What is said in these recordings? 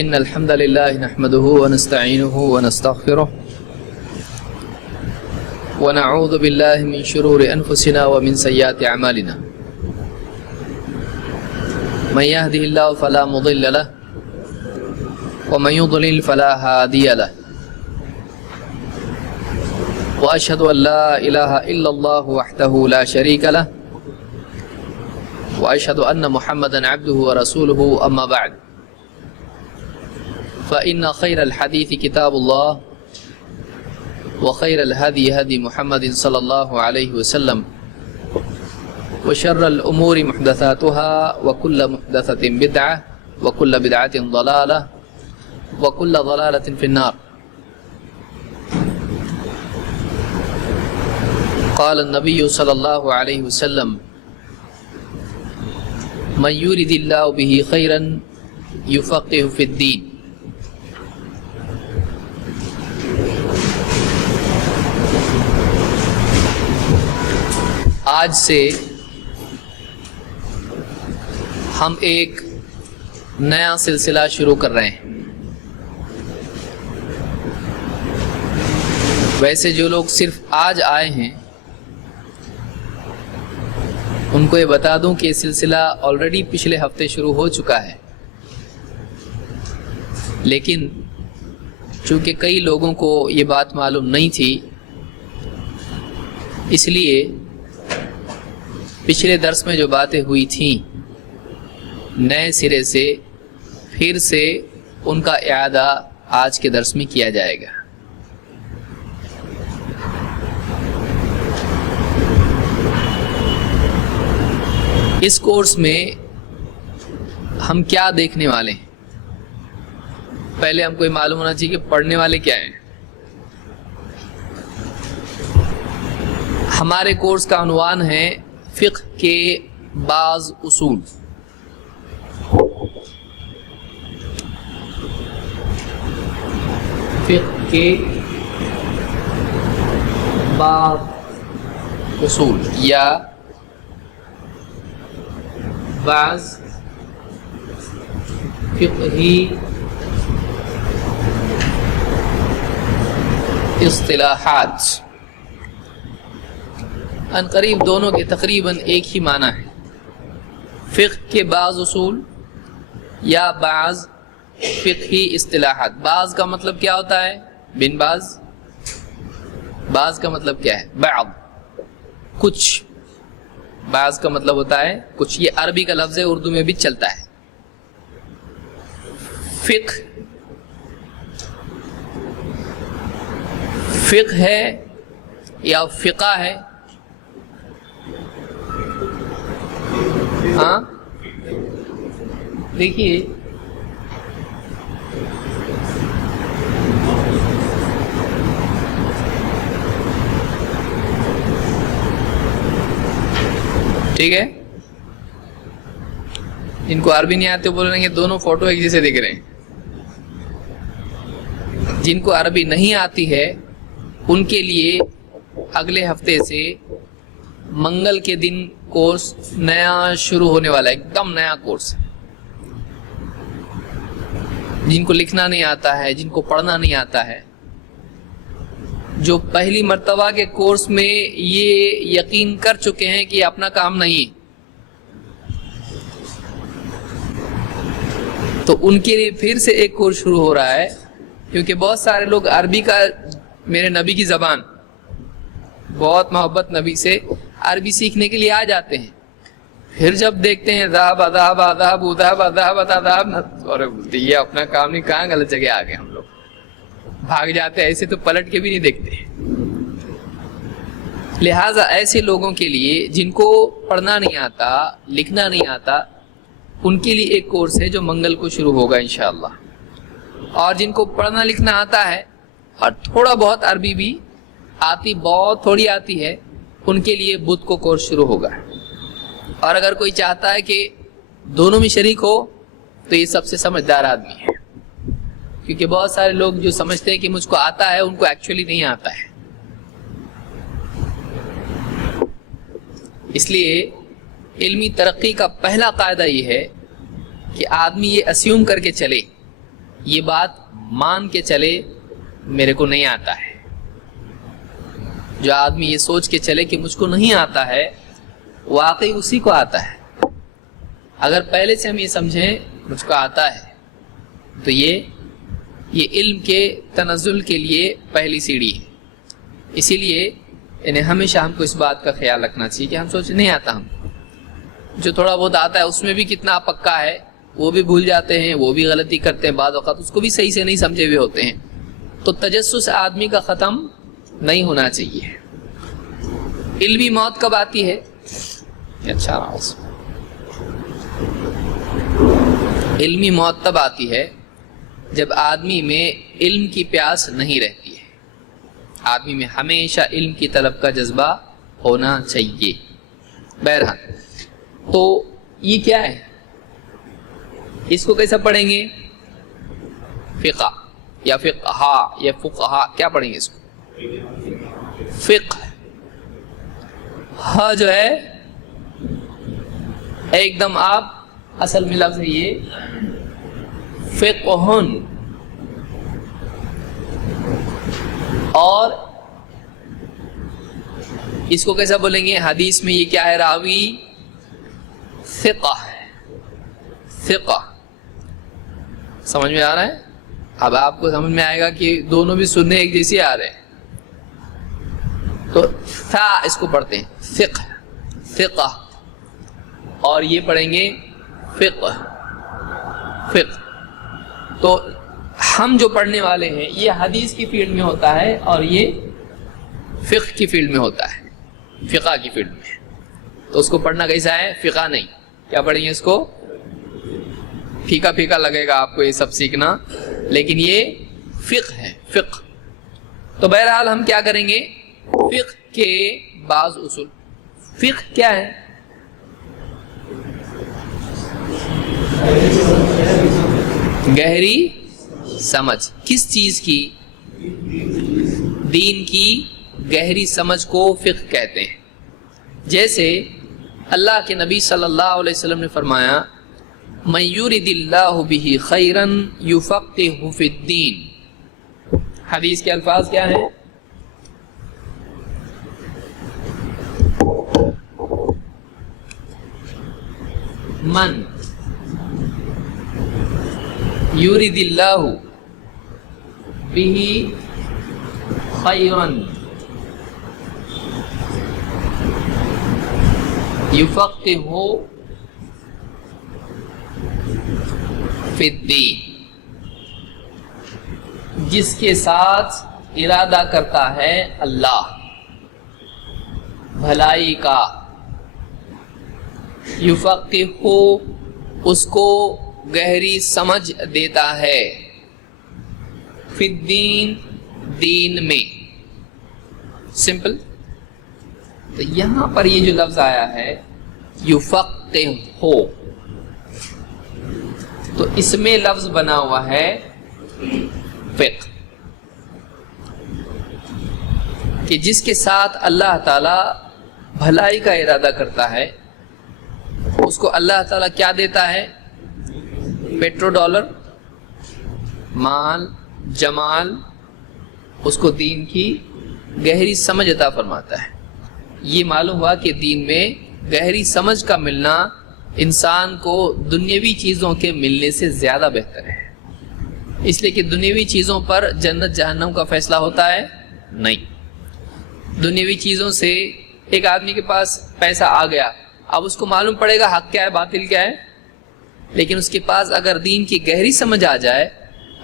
إن الحمد لله نحمده ونستعينه ونستغفره ونعوذ بالله من شرور أنفسنا ومن سيئات أعمالنا من يهده الله فلا مضل له ومن يضلل فلا هادي له وأشهد أن لا إله إلا الله وحده لا شريك له وأشهد أن محمدا عبده ورسوله أما بعد فإن خير الحديث كتاب الله وخير الهدي هدي محمد صلى الله عليه وسلم وشر الأمور محدثاتها وكل محدثة بدعة وكل بدعة ضلالة وكل ضلالة في النار. قال النبي صلى الله عليه وسلم من يرد الله به خيرا يفقه في الدين. آج سے ہم ایک نیا سلسلہ شروع کر رہے ہیں. ویسے جو لوگ صرف آج آئے ہیں ان کو یہ بتا دوں کہ یہ سلسلہ آلریڈی پچھلے ہفتے شروع ہو چکا ہے، لیکن چونکہ کئی لوگوں کو یہ بات معلوم نہیں تھی، اس لیے پچھلے درس میں جو باتیں ہوئی تھیں نئے سرے سے پھر سے ان کا اعادہ آج کے درس میں کیا جائے گا. اس کورس میں ہم کیا دیکھنے والے ہیں؟ پہلے ہم کو یہ معلوم ہونا چاہیے کہ پڑھنے والے کیا ہیں. ہمارے کورس کا عنوان ہے فقہ کے بعض اصول. فقہ کے بعض اصول یا بعض فقہی اصطلاحات. ان قریب دونوں کے تقریباً ایک ہی معنی ہے. فقہ کے بعض اصول یا بعض فقہی اصطلاحات. بعض کا مطلب کیا ہوتا ہے؟ بن بعض. بعض کا مطلب کیا ہے؟ بعض، کچھ. بعض کا مطلب ہوتا ہے کچھ. یہ عربی کا لفظ ہے، اردو میں بھی چلتا ہے. فقہ ہے یا فقہ ہے؟ ہاں دیکھیے ٹھیک ہے. جن کو عربی نہیں آتے بول رہے ہیں کہ دونوں فوٹو ایک جیسے دکھ رہے ہیں. جن کو عربی نہیں آتی ہے ان کے لیے اگلے ہفتے سے منگل کے دن کورس نیا شروع ہونے والا ہے، ایک دم نیا کورس. جن کو لکھنا نہیں آتا ہے، جن کو پڑھنا نہیں آتا ہے، جو پہلی مرتبہ کے کورس میں یہ یقین کر چکے ہیں کہ اپنا کام نہیں، تو ان کے لیے پھر سے ایک کورس شروع ہو رہا ہے. کیونکہ بہت سارے لوگ عربی کا، میرے نبی کی زبان، بہت محبت نبی سے، عربی سیکھنے کے لیے آ جاتے ہیں. پھر جب دیکھتے ہیں ذہب ذہب ذہب ذہب ذہب ذہب، اور بولتے یہ اپنا کام نہیں، کہاں غلط جگہ آ گئے ہم لوگ، بھاگ جاتے ہیں. ایسے تو پلٹ کے بھی نہیں دیکھتے. لہٰذا ایسے لوگوں کے لیے جن کو پڑھنا نہیں آتا، لکھنا نہیں آتا، ان کے لیے ایک کورس ہے جو منگل کو شروع ہوگا انشاءاللہ. اور جن کو پڑھنا لکھنا آتا ہے اور تھوڑا بہت عربی بھی آتی، بہت تھوڑی آتی ہے، ان کے لیے بدھ کو کورس شروع ہوگا. اور اگر کوئی چاہتا ہے کہ دونوں میں شریک ہو تو یہ سب سے سمجھدار آدمی ہے. کیونکہ بہت سارے لوگ جو سمجھتے ہیں کہ مجھ کو آتا ہے، ان کو ایکچولی نہیں آتا ہے. اس لیے علمی ترقی کا پہلا قاعدہ یہ ہے کہ آدمی یہ اسیوم کر کے چلے یہ بات مان کے چلے میرے کو نہیں آتا ہے. جو آدمی یہ سوچ کے چلے کہ مجھ کو نہیں آتا ہے، واقعی اسی کو آتا ہے. اگر پہلے سے ہم یہ سمجھیں مجھ کو آتا ہے تو یہ علم کے تنزل کے لیے پہلی سیڑھی ہے. اسی لیے ہمیشہ ہم کو اس بات کا خیال رکھنا چاہیے کہ ہم سوچیں نہیں آتا. ہم جو تھوڑا بہت آتا ہے اس میں بھی کتنا پکا ہے وہ بھی بھول جاتے ہیں، وہ بھی غلطی کرتے ہیں، بعض اوقات اس کو بھی صحیح سے نہیں سمجھے ہوئے ہوتے ہیں. تو تجسس آدمی کا ختم نہیں ہونا چاہیے. علمی موت کب آتی ہے؟ اچھا، علمی موت تب آتی ہے جب آدمی میں علم کی پیاس نہیں رہتی ہے. آدمی میں ہمیشہ علم کی طلب کا جذبہ ہونا چاہیے. بہرحال تو یہ کیا ہے، اس کو کیسا پڑھیں گے؟ فقہ یا فقہا یا فقہا، کیا پڑھیں گے اس کو؟ فقہ. ہاں جو ہے ایک دم آپ اصل میں لفظ ہے یہ فقہن، اور اس کو کیسا بولیں گے؟ حدیث میں یہ کیا ہے؟ راوی ثقہ ہے. ثقہ سمجھ میں آ رہا ہے؟ اب آپ کو سمجھ میں آئے گا کہ دونوں بھی سننے ایک جیسے آ رہے ہیں. تو ثا اس کو پڑھتے ہیں فقہ، فقہ، اور یہ پڑھیں گے فقہ، فقہ. تو ہم جو پڑھنے والے ہیں یہ حدیث کی فیلڈ میں ہوتا ہے اور یہ فقہ کی فیلڈ میں ہوتا ہے، فقہ کی فیلڈ میں. تو اس کو پڑھنا کیسا ہے؟ فقہ نہیں. کیا پڑھیں گے اس کو؟ پھیکا پھیکا لگے گا آپ کو یہ سب سیکھنا، لیکن یہ فقہ ہے، فقہ. تو بہرحال ہم کیا کریں گے؟ فقہ کے بعض اصول. فقہ کیا ہے؟ گہری سمجھ. کس چیز کی؟ دین کی گہری سمجھ کو فقہ کہتے ہیں. جیسے اللہ کے نبی صلی اللہ علیہ وسلم نے فرمایا من یرد اللہ بہ خیرا یفقہہ فی الدین. حدیث کے الفاظ کیا ہیں؟ من یرد اللہ بہ خیرا یفقہہ فی الدین. جس کے ساتھ ارادہ کرتا ہے اللہ بھلائی کا، یفقہہ اس کو گہری سمجھ دیتا ہے، فی الدین دین میں. سمپل. تو یہاں پر یہ جو لفظ آیا ہے یفقہہ، تو اس میں لفظ بنا ہوا ہے فقہ، کہ جس کے ساتھ اللہ تعالی بھلائی کا ارادہ کرتا ہے اس کو اللہ تعالیٰ کیا دیتا ہے؟ پیٹرو ڈالر، مال، جمال، اس کو دین کی گہری سمجھ عطا فرماتا ہے. یہ معلوم ہوا کہ دین میں گہری سمجھ کا ملنا انسان کو دنیاوی چیزوں کے ملنے سے زیادہ بہتر ہے. اس لیے کہ دنیاوی چیزوں پر جنت جہنم کا فیصلہ ہوتا ہے نہیں. دنیاوی چیزوں سے ایک آدمی کے پاس پیسہ آ گیا، اب اس کو معلوم پڑے گا حق کیا ہے باطل کیا ہے، لیکن اس کے پاس اگر دین کی گہری سمجھ آ جائے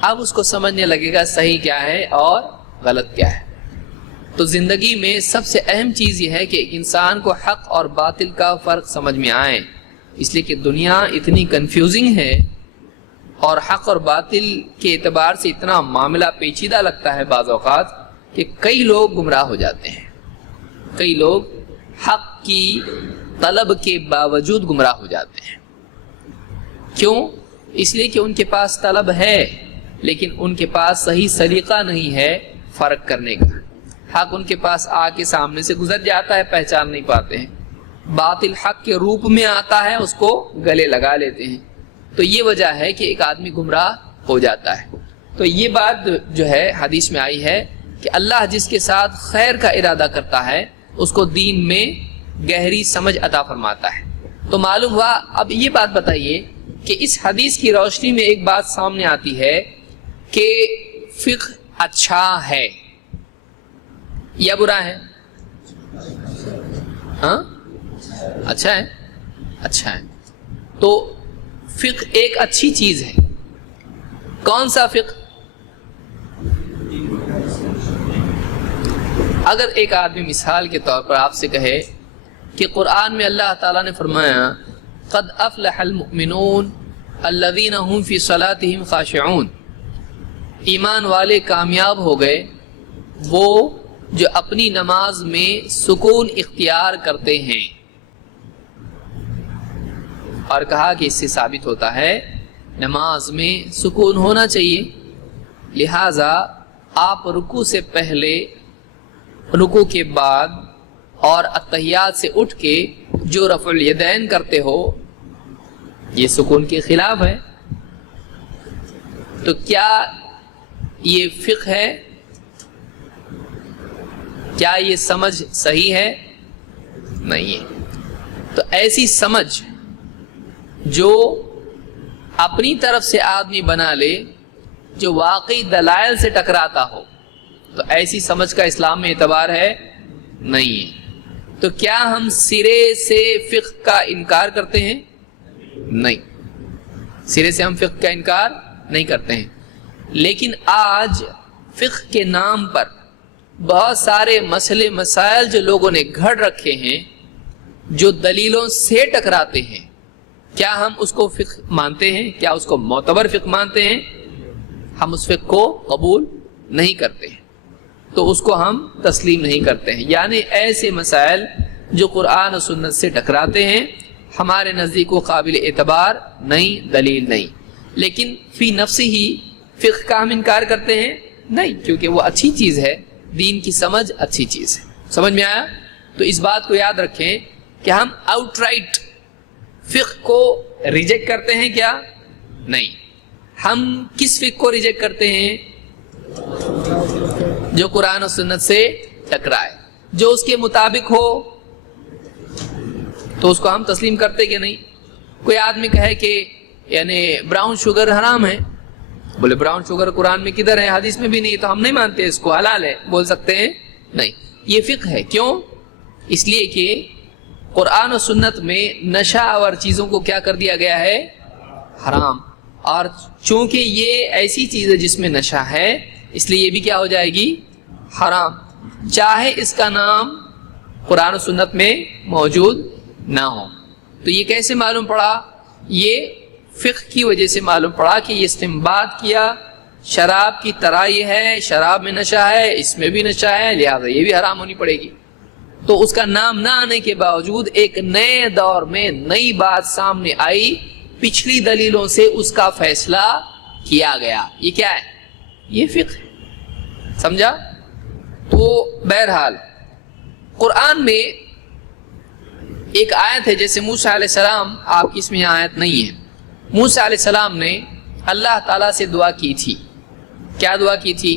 اب اس کو سمجھنے لگے گا صحیح کیا ہے اور غلط کیا ہے. تو زندگی میں سب سے اہم چیز یہ ہے کہ انسان کو حق اور باطل کا فرق سمجھ میں آئے. اس لیے کہ دنیا اتنی کنفیوزنگ ہے اور حق اور باطل کے اعتبار سے اتنا معاملہ پیچیدہ لگتا ہے بعض اوقات کہ کئی لوگ گمراہ ہو جاتے ہیں. کئی لوگ حق کی طلب کے باوجود گمراہ ہو جاتے ہیں. کیوں؟ اس لیے کہ ان کے پاس طلب ہے لیکن ان کے پاس صحیح سلیقہ نہیں ہے فرق کرنے کا. حق ان کے پاس آ کے سامنے سے گزر جاتا ہے، پہچان نہیں پاتے ہیں. باطل حق کے روپ میں آتا ہے، اس کو گلے لگا لیتے ہیں. تو یہ وجہ ہے کہ ایک آدمی گمراہ ہو جاتا ہے. تو یہ بات جو ہے حدیث میں آئی ہے کہ اللہ جس کے ساتھ خیر کا ارادہ کرتا ہے اس کو دین میں گہری سمجھ عطا فرماتا ہے. تو معلوم ہوا. اب یہ بات بتائیے کہ اس حدیث کی روشنی میں ایک بات سامنے آتی ہے کہ فقہ اچھا ہے یا برا ہے؟ ہاں اچھا ہے. اچھا ہے. تو فقہ ایک اچھی چیز ہے. کون سا فقہ؟ اگر ایک آدمی مثال کے طور پر آپ سے کہے کہ قرآن میں اللہ تعالیٰ نے فرمایا قد افلح المؤمنون الذین هم فی صلاتهم خاشعون، ایمان والے کامیاب ہو گئے وہ جو اپنی نماز میں سکون اختیار کرتے ہیں. اور کہا کہ اس سے ثابت ہوتا ہے نماز میں سکون ہونا چاہیے. لہذا آپ رکوع سے پہلے، رکوع کے بعد اور اتحیات سے اٹھ کے جو رفع الیدین کرتے ہو یہ سکون کے خلاف ہے. تو کیا یہ فقہ ہے؟ کیا یہ سمجھ صحیح ہے؟ نہیں ہے. تو ایسی سمجھ جو اپنی طرف سے آدمی بنا لے، جو واقعی دلائل سے ٹکراتا ہو، تو ایسی سمجھ کا اسلام میں اعتبار ہے؟ نہیں ہے. تو کیا ہم سرے سے فقہ کا انکار کرتے ہیں؟ نہیں، سرے سے ہم فقہ کا انکار نہیں کرتے ہیں. لیکن آج فقہ کے نام پر بہت سارے مسئلے مسائل جو لوگوں نے گھڑ رکھے ہیں، جو دلیلوں سے ٹکراتے ہیں، کیا ہم اس کو فقہ مانتے ہیں؟ کیا اس کو معتبر فقہ مانتے ہیں؟ ہم اس فقہ کو قبول نہیں کرتے ہیں. تو اس کو ہم تسلیم نہیں کرتے ہیں. یعنی ایسے مسائل جو قرآن و سنت سے ٹکراتے ہیں ہمارے نزدیک وہ قابل اعتبار نہیں، دلیل نہیں. لیکن فی نفس ہی فقہ کا ہم انکار کرتے ہیں؟ نہیں، کیونکہ وہ اچھی چیز ہے، دین کی سمجھ اچھی چیز ہے. سمجھ میں آیا؟ تو اس بات کو یاد رکھیں کہ ہم آؤٹ رائٹ فقہ کو ریجیکٹ کرتے ہیں کیا؟ نہیں. ہم کس فقہ کو ریجیکٹ کرتے ہیں؟ جو قرآن و سنت سے ٹکرائے، جو اس کے مطابق ہو تو اس کو ہم تسلیم کرتے کہ نہیں. کوئی آدمی کہے کہ یعنی براؤن شوگر حرام ہے، بولے براؤن شوگر قرآن میں کدھر ہے؟ حدیث میں بھی نہیں، تو ہم نہیں مانتے اس کو، حلال ہے. بول سکتے ہیں؟ نہیں. یہ فقہ ہے. کیوں؟ اس لیے کہ قرآن و سنت میں نشہ آور چیزوں کو کیا کر دیا گیا ہے؟ حرام. اور چونکہ یہ ایسی چیز ہے جس میں نشہ ہے، اس لیے یہ بھی کیا ہو جائے گی؟ حرام، چاہے اس کا نام قرآن و سنت میں موجود نہ ہو. تو یہ کیسے معلوم پڑا؟ یہ فقہ کی وجہ سے معلوم پڑا کہ یہ استنباط کیا شراب کی طرح یہ ہے، شراب میں نشہ ہے، اس میں بھی نشہ ہے، لہذا یہ بھی حرام ہونی پڑے گی. تو اس کا نام نہ آنے کے باوجود ایک نئے دور میں نئی بات سامنے آئی، پچھلی دلیلوں سے اس کا فیصلہ کیا گیا. یہ کیا ہے؟ یہ فقہ ہے. سمجھا؟ تو بہرحال قرآن میں ایک آیت ہے، جیسے موسیٰ علیہ السلام، آپ کی اس میں آیت نہیں ہے، موسیٰ علیہ السلام نے اللہ تعالیٰ سے دعا کی تھی. کیا دعا کی تھی؟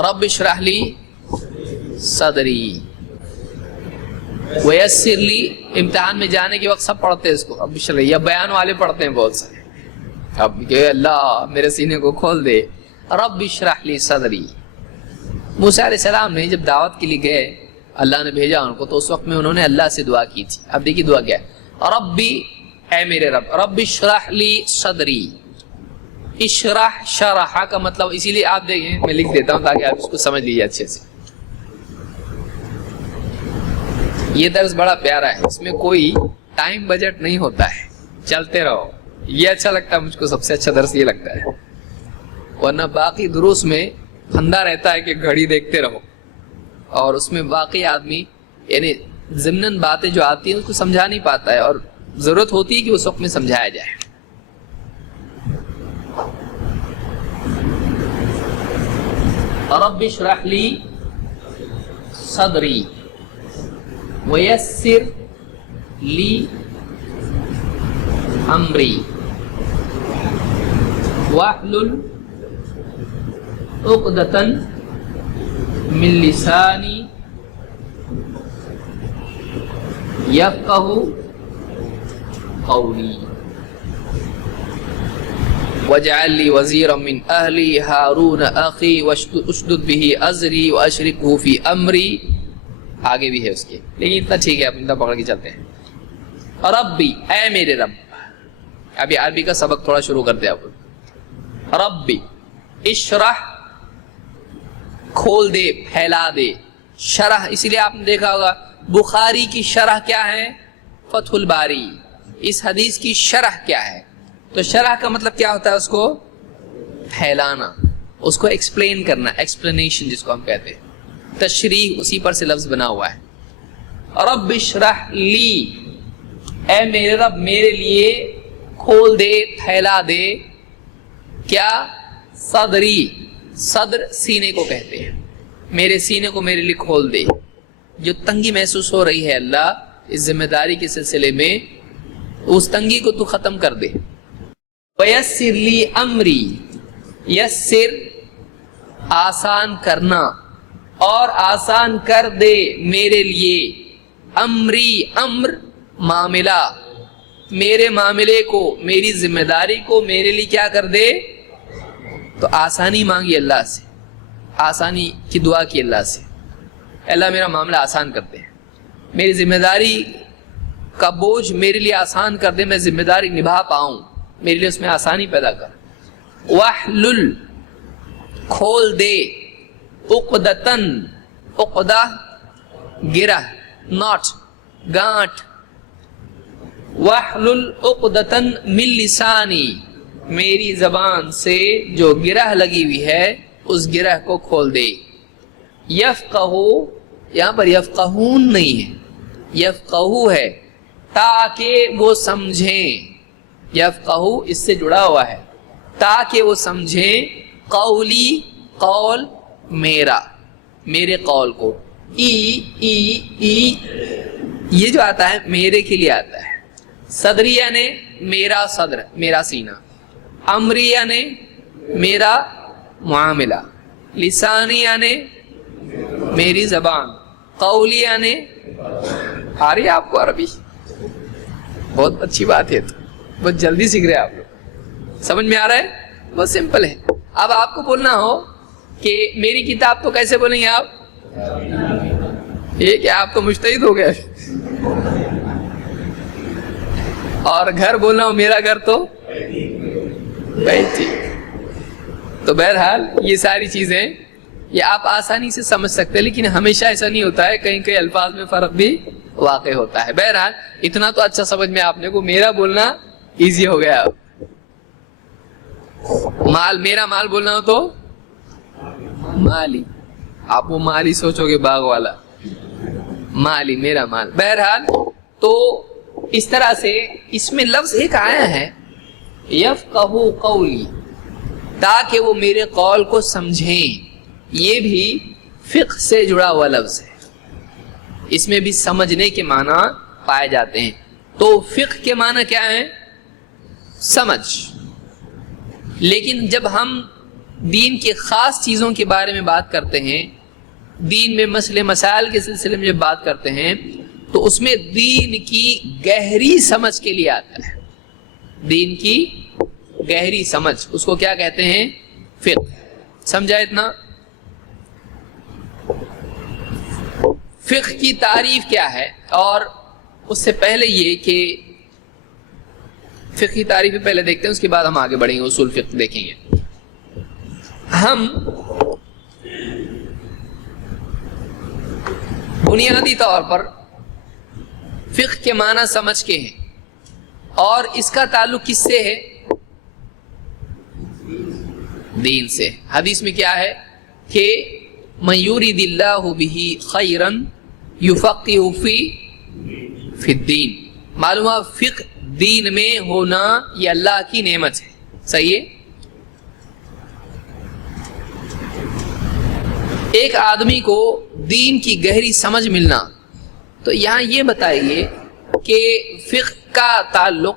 رب اشرح لی صدری ویسر لی. امتحان میں جانے کے وقت سب پڑھتے ہیں اس کو رب اشرح لی، یا بیان والے پڑھتے ہیں بہت سارے، اب کہ اللہ میرے سینے کو کھول دے. رب اشرح لی صدری. موسیٰ علیہ السلام نے جب دعوت کے لیے گئے، اللہ نے بھیجا ان کو، تو اس وقت میں انہوں نے اللہ سے دعا کی تھی. اب دیکھیے دعا کیا ہے؟ ربی، اے میرے رب، رب اشرح لی صدری. اشرح، شرح کا مطلب، اسی لیے آپ دیکھیں میں لکھ دیتا ہوں تاکہ آپ اس کو سمجھ لیجیے اچھے سے. یہ درس بڑا پیارا ہے، اس میں کوئی ٹائم بجٹ نہیں ہوتا ہے، چلتے رہو. یہ اچھا لگتا ہے مجھ کو، سب سے اچھا درس یہ لگتا ہے. ورنہ باقی دروس میں پھندا رہتا ہے کہ گھڑی دیکھتے رہو، اور اس میں باقی آدمی یعنی ضمناً باتیں جو آتی ہیں اس کو سمجھا نہیں پاتا ہے، اور ضرورت ہوتی ہے کہ اس وقت میں سمجھایا جائے. رب اشرح لی صدری ویسر لی امری واحلل عقدۃ من لسانی یفقہوا قولی واجعل لی وزیرا من اہلی ہارون اخی واشدد بہ ازری واشرکہ فی امری. آگے بھی ہے اس کے، لیکن اتنا ٹھیک ہے، آپ اتنا پکڑ کے چلتے ہیں. ربی، اے میرے رب. ابھی عربی کا سبق تھوڑا شروع کرتے ہیں آپ. ربی اشرح، کھول دے، پھیلا دے. شرح، اسی لیے آپ نے دیکھا ہوگا بخاری کی شرح کیا ہے؟ فتح الباری. اس حدیث کی شرح کیا ہے؟ تو شرح کا مطلب کیا ہوتا ہے؟ اس کو پھیلانا، اس کو ایکسپلین کرنا، ایکسپلینیشن جس کو ہم کہتے ہیں. تشریح اسی پر سے لفظ بنا ہوا ہے. رب اشرح لی، اے میرے رب میرے لیے کھول دے، پھیلا دے. کیا؟ صدری، صدر سینے کو کہتے ہیں. میرے سینے کو میرے لیے کھول دے. جو تنگی محسوس ہو رہی ہے اللہ اس ذمہ داری کے سلسلے میں، اس تنگی کو تو ختم کر دے. وَيَسِّرْ لِي امری، یسر آسان کرنا، اور آسان کر دے میرے لیے. امری، امر معاملہ، میرے معاملے کو، میری ذمہ داری کو میرے لیے کیا کر دے. تو آسانی مانگی اللہ سے، آسانی کی دعا کی اللہ سے. اللہ میرا معاملہ آسان کر دے، میری ذمہ داری کا بوجھ میرے لیے آسان کر دے، میں ذمہ داری نبھا پاؤں، میرے لیے اس میں آسانی پیدا کر. واحلل، کھول دے. عقدتن، عقدہ گرہ، ناٹ، گانٹ. واحلل عقدتن من لسانی، میری زبان سے جو گرہ لگی ہوئی ہے اس گرہ کو کھول دے. یفقہو، یہاں پر یفقہون نہیں ہے، یفقہو ہے، تاکہ وہ سمجھیں. یفقہو اس سے جڑا ہوا ہے، تاکہ وہ سمجھیں. قولی، قول میرا، میرے قول کو. ای ای ای یہ جو آتا ہے میرے کے لیے آتا ہے. صدری یعنی میرا صدر، میرا سینہ. امری یعنی میرا معاملہ. لسانی یعنی میری زبان. قولی یعنی، آ رہی ہے آپ کو عربی؟ بہت اچھی بات ہے، تو بہت جلدی سیکھ رہے ہیں آپ لوگ. سمجھ میں آ رہا ہے؟ بہت سمپل ہے. اب آپ کو بولنا ہو کہ میری کتاب، تو کیسے بولیں گے آپ؟ یہ کہ آپ تو مجتہد ہو گئے. اور گھر بولنا ہو میرا گھر، تو بیٹھی. تو بہرحال یہ ساری چیزیں یہ آپ آسانی سے سمجھ سکتے ہیں، لیکن ہمیشہ ایسا نہیں ہوتا ہے، کہیں کہیں الفاظ میں فرق بھی واقع ہوتا ہے. بہرحال اتنا تو اچھا سمجھ میں آپ نے کو میرا بولنا ایزی ہو گیا. مال، میرا مال بولنا ہو تو مالی، آپ وہ مالی سوچو گے باغ والا، مالی میرا مال. بہرحال تو اس طرح سے اس میں لفظ ایک آیا ہے یفقہوا قولی، تاکہ وہ میرے قول کو سمجھیں. یہ بھی فقہ سے جڑا ہوا لفظ ہے، اس میں بھی سمجھنے کے معنی پائے جاتے ہیں. تو فقہ کے معنی کیا ہے؟ سمجھ. لیکن جب ہم دین کی خاص چیزوں کے بارے میں بات کرتے ہیں، دین میں مسئلے مسائل کے سلسلے میں جب بات کرتے ہیں، تو اس میں دین کی گہری سمجھ کے لیے آتا ہے. دین کی گہری سمجھ، اس کو کیا کہتے ہیں؟ فقہ. سمجھا اتنا؟ فقہ کی تعریف کیا ہے؟ اور اس سے پہلے یہ کہ فقہ کی تعریف پہلے دیکھتے ہیں، اس کے بعد ہم آگے بڑھیں گے، اصول فقہ دیکھیں گے. ہم بنیادی طور پر فقہ کے معنی سمجھ کے ہیں، اور اس کا تعلق کس سے ہے؟ دین سے. حدیث میں کیا ہے کہ من یرید اللہ بہ خیرا یفقہہ فی الدین. معلوم ہے فقہ دین میں ہونا یہ اللہ کی نعمت ہے. صحیح ہے؟ ایک آدمی کو دین کی گہری سمجھ ملنا، تو یہاں یہ بتائیے کہ فقہ کا تعلق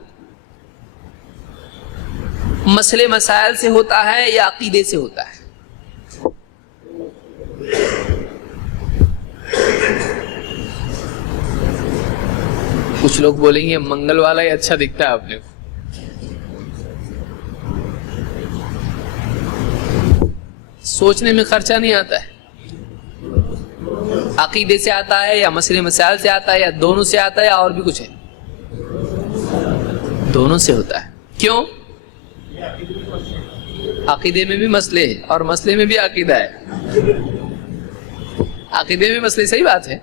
مسئلے مسائل سے ہوتا ہے یا عقیدے سے ہوتا ہے؟ کچھ لوگ بولیں گے منگل والا ہی اچھا دکھتا ہے آپ نے. سوچنے میں خرچہ نہیں آتا ہے. عقیدے سے آتا ہے یا مسئلے مسائل سے آتا ہے یا دونوں سے آتا ہے یا اور بھی کچھ ہے؟ دونوں سے ہوتا ہے. کیوں؟ عقیدے میں بھی مسئلے ہے اور مسئلے میں بھی عقیدہ ہے. عقیدے میں مسئلے صحیح بات ہے.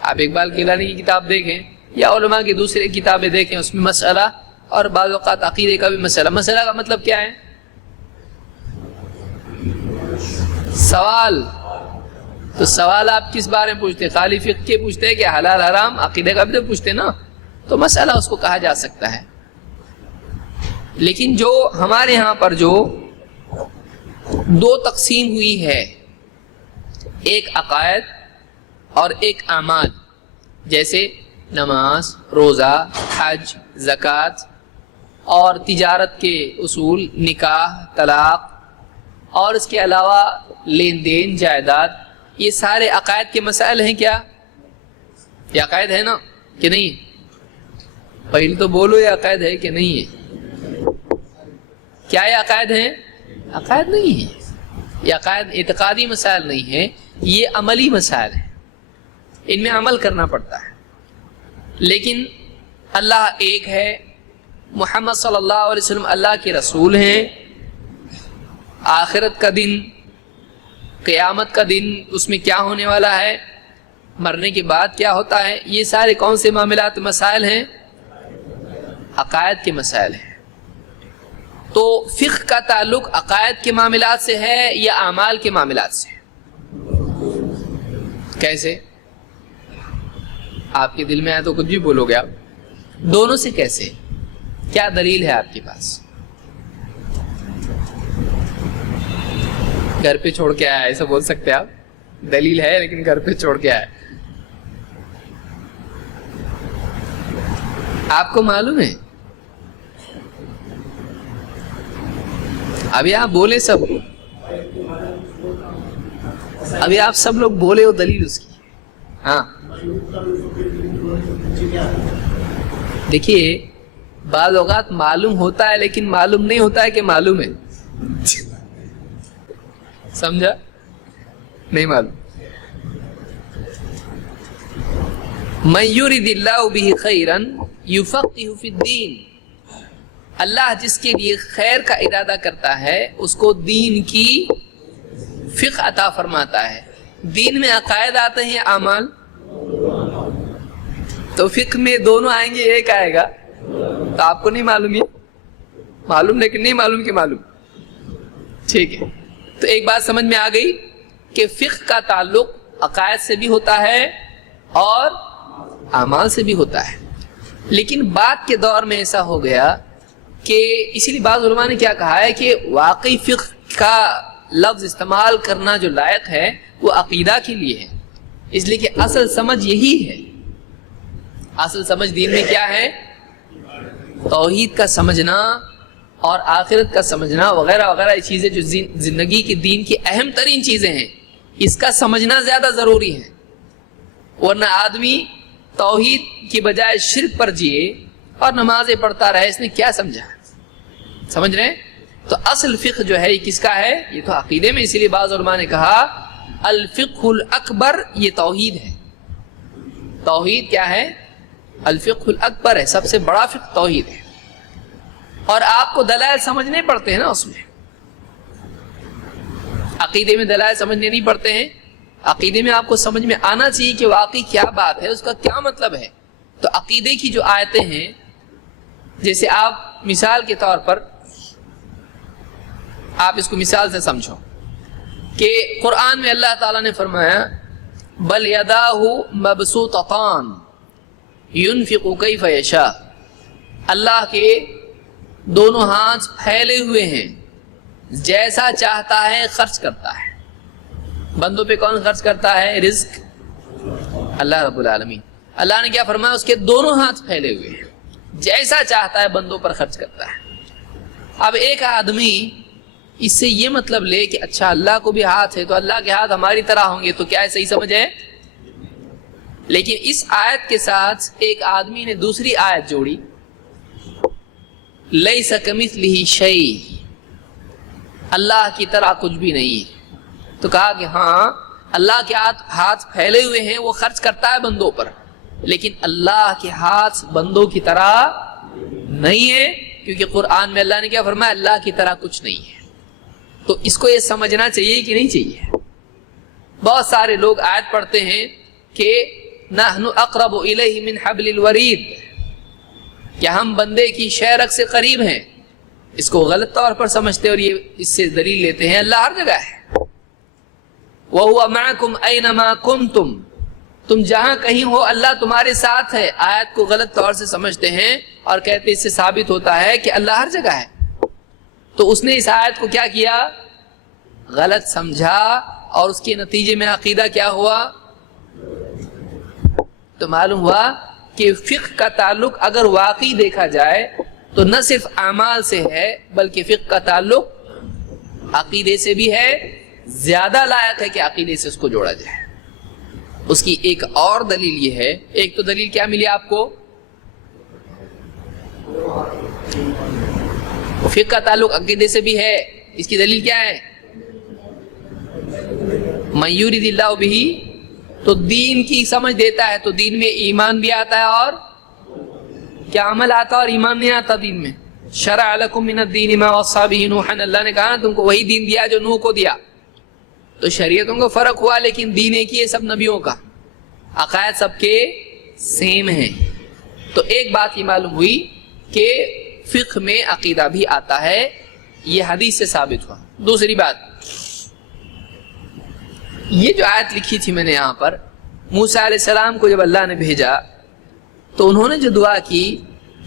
آپ اقبال کیلانی کی کتاب دیکھیں یا علماء کی دوسری کتابیں دیکھیں, اس میں مسئلہ اور بعض اوقات عقیدے کا بھی مسئلہ. مسئلہ کا مطلب کیا ہے؟ سوال. تو سوال آپ کس بارے میں پوچھتے؟ خالی فقہ کے پوچھتے ہیں کہ حلال حرام؟ عقیدے کا بھی تو پوچھتے نا. تو مسئلہ اس کو کہا جا سکتا ہے. لیکن جو ہمارے ہاں پر جو دو تقسیم ہوئی ہے, ایک عقائد اور ایک اعمال, جیسے نماز, روزہ, حج, زکوٰۃ اور تجارت کے اصول, نکاح, طلاق اور اس کے علاوہ لین دین, جائیداد, یہ سارے عقائد کے مسائل ہیں. کیا یہ عقائد ہے نا کہ نہیں؟ پہلے تو بولو یہ عقائد ہے کہ نہیں ہے. کیا یہ عقائد ہیں؟ عقائد نہیں ہے. یہ عقائد اعتقادی مسائل نہیں ہے, یہ عملی مسائل ہیں. ان میں عمل کرنا پڑتا ہے. لیکن اللہ ایک ہے, محمد صلی اللہ علیہ وسلم اللہ کے رسول ہیں, آخرت کا دن, قیامت کا دن, اس میں کیا ہونے والا ہے, مرنے کے بعد کیا ہوتا ہے, یہ سارے کون سے معاملات مسائل ہیں؟ عقائد کے مسائل ہیں. تو فقہ کا تعلق عقائد کے معاملات سے ہے یا اعمال کے معاملات سے؟ کیسے؟ آپ کے دل میں آئے تو کچھ بھی بولو گے آپ. دونوں سے کیسے؟ کیا دلیل ہے آپ کے پاس؟ گھر پہ چھوڑ کے آیا ایسا بول سکتے آپ؟ دلیل ہے لیکن گھر پہ چھوڑ کے آیا. آپ کو معلوم ہے, ابھی آپ بولے سب, ابھی آپ سب لوگ بولے ہو دلیل اس کی. ہاں دیکھیے, بعض اوقات معلوم ہوتا ہے لیکن معلوم نہیں ہوتا ہے کہ معلوم ہے. سمجھا؟ نہیں معلوم. من یرد اللہ بہ خیرا یفقہہ فی الدین, اللہ جس کے لیے خیر کا ارادہ کرتا ہے اس کو دین کی فقہ عطا فرماتا ہے. دین میں عقائد آتے ہیں, اعمال. تو فقہ میں دونوں آئیں گے, ایک آئے گا. تو آپ کو نہیں معلوم, یہ معلوم لیکن نہیں معلوم کہ معلوم. ٹھیک ہے, تو ایک بات سمجھ میں آ گئی کہ فقہ کا تعلق عقائد سے بھی ہوتا ہے اور اعمال سے بھی ہوتا ہے. لیکن بعد کے دور میں ایسا ہو گیا کہ اسی لیے بعض علماء نے کیا کہا ہے کہ واقعی فقہ کا لفظ استعمال کرنا جو لائق ہے وہ عقیدہ کے لیے ہے. اس لیے کہ اصل سمجھ یہی ہے. اصل سمجھ دین میں کیا ہے؟ توحید کا سمجھنا اور آخرت کا سمجھنا وغیرہ وغیرہ چیزیں جو زندگی کے دین کی اہم ترین چیزیں ہیں, اس کا سمجھنا زیادہ ضروری ہے. ورنہ آدمی توحید کی بجائے شرک پر جیے اور نمازیں پڑھتا رہے, اس نے کیا سمجھا؟ سمجھ رہے ہیں؟ تو اصل فقہ جو ہے یہ کس کا ہے؟ یہ تو عقیدے میں. اسی لیے بعض علماء نے کہا الفقہ الاکبر یہ توحید ہے. توحید کیا ہے؟ الفقہ الاکبر ہے, سب سے بڑا فقہ توحید ہے. اور آپ کو دلائل سمجھنے پڑتے ہیں نا اس میں. عقیدے میں دلائل سمجھنے نہیں پڑتے ہیں. عقیدے میں آپ کو سمجھ میں آنا چاہیے کہ واقعی کیا بات ہے, اس کا کیا مطلب ہے. تو عقیدے کی جو آیتیں ہیں, جیسے آپ مثال کے طور پر آپ اس کو مثال سے سمجھو کہ قرآن میں اللہ تعالیٰ نے فرمایا بل یداہ مبسوطتان ينفق کیف یشاء, اللہ کے دونوں ہاتھ پھیلے ہوئے ہیں, جیسا چاہتا ہے خرچ کرتا ہے. بندوں پہ کون خرچ کرتا ہے رزق؟ اللہ رب العالمین. اللہ نے کیا فرمایا؟ اس کے دونوں ہاتھ پھیلے ہوئے ہیں, جیسا چاہتا ہے بندوں پر خرچ کرتا ہے. اب ایک آدمی اس سے یہ مطلب لے کہ اچھا اللہ کو بھی ہاتھ ہے تو اللہ کے ہاتھ ہماری طرح ہوں گے، تو کیا صحیح سمجھ ہے؟ لیکن اس آیت کے ساتھ ایک آدمی نے دوسری آیت جوڑی، لیس کمثلہ شیء، اللہ کی طرح کچھ بھی نہیں ہے، تو کہا کہ ہاں اللہ کے ہاتھ پھیلے ہوئے ہیں، وہ خرچ کرتا ہے بندوں پر، لیکن اللہ کے ہاتھ بندوں کی طرح نہیں ہے، کیونکہ قرآن میں اللہ نے کیا فرمایا؟ اللہ کی طرح کچھ نہیں ہے۔ تو اس کو یہ سمجھنا چاہیے کہ نہیں چاہیے؟ بہت سارے لوگ آیت پڑھتے ہیں کہ نحن اقرب الیہ من حبل الورید، کہ ہم بندے کی شہرک سے قریب ہیں، اس کو غلط طور پر سمجھتے اور یہ اس سے دلیل لیتے ہیں اللہ ہر جگہ ہے۔ وَهُوَ مَعَكُمْ أَيْنَمَا كُنْتُمْ، تم جہاں کہیں ہو اللہ تمہارے ساتھ ہے، آیت کو غلط طور سے سمجھتے ہیں اور کہتے اس سے ثابت ہوتا ہے کہ اللہ ہر جگہ ہے۔ تو اس نے اس آیت کو کیا کیا؟ غلط سمجھا، اور اس کے نتیجے میں عقیدہ کیا ہوا؟ تو معلوم ہوا کہ فقہ کا تعلق اگر واقعی دیکھا جائے تو نہ صرف اعمال سے ہے، بلکہ فقہ کا تعلق عقیدے سے بھی ہے، زیادہ لائق ہے کہ عقیدے سے اس کو جوڑا جائے۔ اس کی ایک اور دلیل یہ ہے، ایک تو دلیل کیا ملی آپ کو؟ فقہ کا تعلق عقیدے سے بھی ہے، اس کی دلیل کیا ہے؟ من یرید اللہ بہ، تو دین کی سمجھ دیتا ہے، تو دین میں ایمان بھی آتا ہے اور کیا عمل آتا ہے اور ایمان نہیں آتا دین میں۔ شرع لکم من الدین ما وصی بہ نوحا، اللہ نے کہا تم کو وہی دین دیا جو نوح کو دیا۔ تو شریعتوں کا فرق ہوا، لیکن دین ایک ہی ہے سب نبیوں کا، عقائد سب کے سیم ہیں۔ تو ایک بات یہ معلوم ہوئی کہ فقہ میں عقیدہ بھی آتا ہے، یہ حدیث سے ثابت ہوا۔ دوسری بات، یہ جو آیت لکھی تھی میں نے یہاں پر، موسیٰ علیہ السلام کو جب اللہ نے بھیجا تو انہوں نے جو دعا کی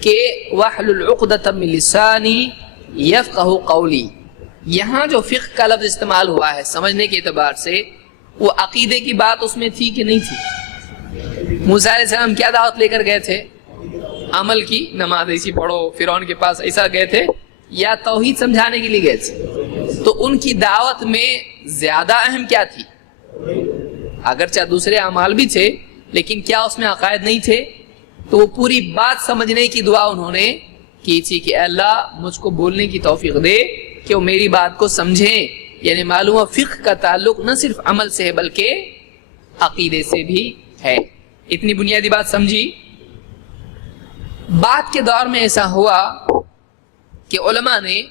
کہ وَاحْلُلْ عُقْدَةً مِّن لِّسَانِي يَفْقَهُ قَوْلِي، یہاں جو فقہ کا لفظ استعمال ہوا ہے سمجھنے کے اعتبار سے، وہ عقیدے کی بات اس میں تھی کہ نہیں تھی؟ موسیٰ علیہ السلام کیا دعوت لے کر گئے تھے؟ عمل کی، نماز ایسی پڑھو، فرعون کے پاس ایسا گئے تھے، یا توحید سمجھانے کے لیے گئے تھے؟ تو ان کی دعوت میں زیادہ اہم کیا تھی؟ اگرچہ دوسرے اعمال بھی تھے، لیکن کیا اس میں عقائد نہیں تھے؟ تو وہ پوری بات سمجھنے کی دعا انہوں نے کی تھی کہ اے اللہ مجھ کو بولنے کی توفیق دے کہ وہ میری بات کو سمجھیں۔ یعنی معلوم ہے فقہ کا تعلق نہ صرف عمل سے ہے بلکہ عقیدے سے بھی ہے۔ اتنی بنیادی بات سمجھی؟ بعد کے دور میں ایسا ہوا کہ علماء نے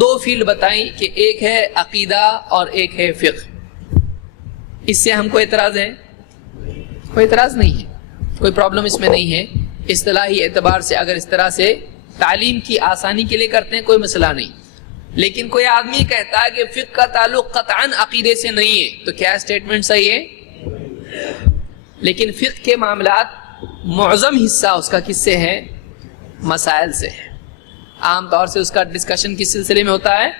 دو فیلڈ بتائیں کہ ایک ہے عقیدہ اور ایک ہے فقہ۔ اس سے ہم کو اعتراض ہے؟ کوئی اعتراض نہیں ہے، کوئی پرابلم اس میں نہیں ہے۔ اصطلاحی اعتبار سے اگر اس طرح سے تعلیم کی آسانی کے لیے کرتے ہیں کوئی مسئلہ نہیں، لیکن کوئی آدمی کہتا ہے کہ فقہ کا تعلق قطعاً عقیدے سے نہیں ہے، تو کیا اسٹیٹمنٹ صحیح ہے؟ لیکن فقہ کے معاملات معظم حصہ اس کا کس سے ہے؟ مسائل سے ہے۔ عام طور سے اس کا ڈسکشن کس سلسلے میں ہوتا ہے؟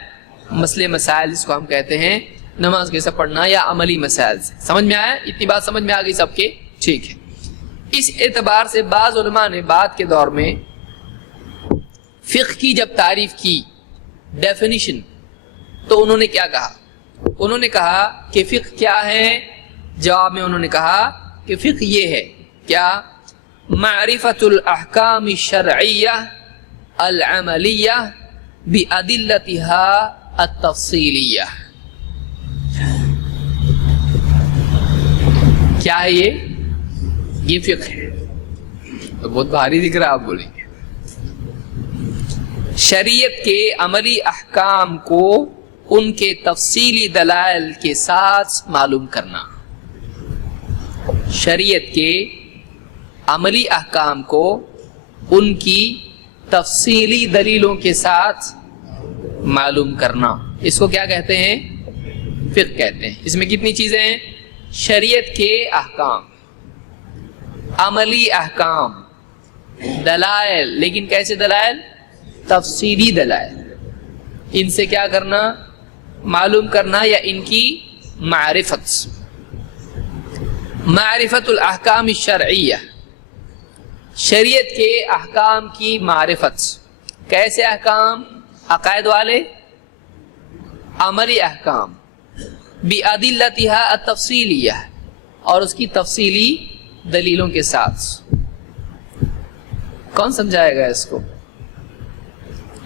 مسئلے مسائل جس کو ہم کہتے ہیں، نماز کیسے پڑھنا یا عملی مسائل سے۔ سمجھ میں آیا؟ اتنی بات سمجھ میں آ گئی سب کے؟ ٹھیک ہے۔ اس اعتبار سے بعض علماء نے بعد کے دور میں فقہ کی جب تعریف کی، ڈیفینیشن، تو انہوں نے کیا کہا؟ انہوں نے کہا کہ فقہ کیا ہے؟ جواب میں انہوں نے کہا کہ فقہ یہ ہے کیا؟ معرفت الاحکام الشرعیہ العملیہ بأدلتها التفصیلیہ۔ کیا ہے یہ فقہ ہے۔ تو بہت بھاری دکھ رہا، آپ بولیں گے شریعت کے عملی احکام کو ان کے تفصیلی دلائل کے ساتھ معلوم کرنا، شریعت کے عملی احکام کو ان کی تفصیلی دلیلوں کے ساتھ معلوم کرنا، اس کو کیا کہتے ہیں؟ فقہ کہتے ہیں۔ اس میں کتنی چیزیں ہیں؟ شریعت کے احکام، عملی احکام، دلائل، لیکن کیسے دلائل؟ تفصیلی دلائل۔ ان سے کیا کرنا؟ معلوم کرنا، یا ان کی معرفت۔ معرفت الاحکام الشرعیہ، شریعت کے احکام کی معرفت کیسے احکام؟ عقائد والے، عملی احکام، بِأَدِلَّتِهَا التَّفْصِيلِيَّةِ، اور اس کی تفصیلی دلیلوں کے ساتھ۔ کون سمجھائے گا اس کو؟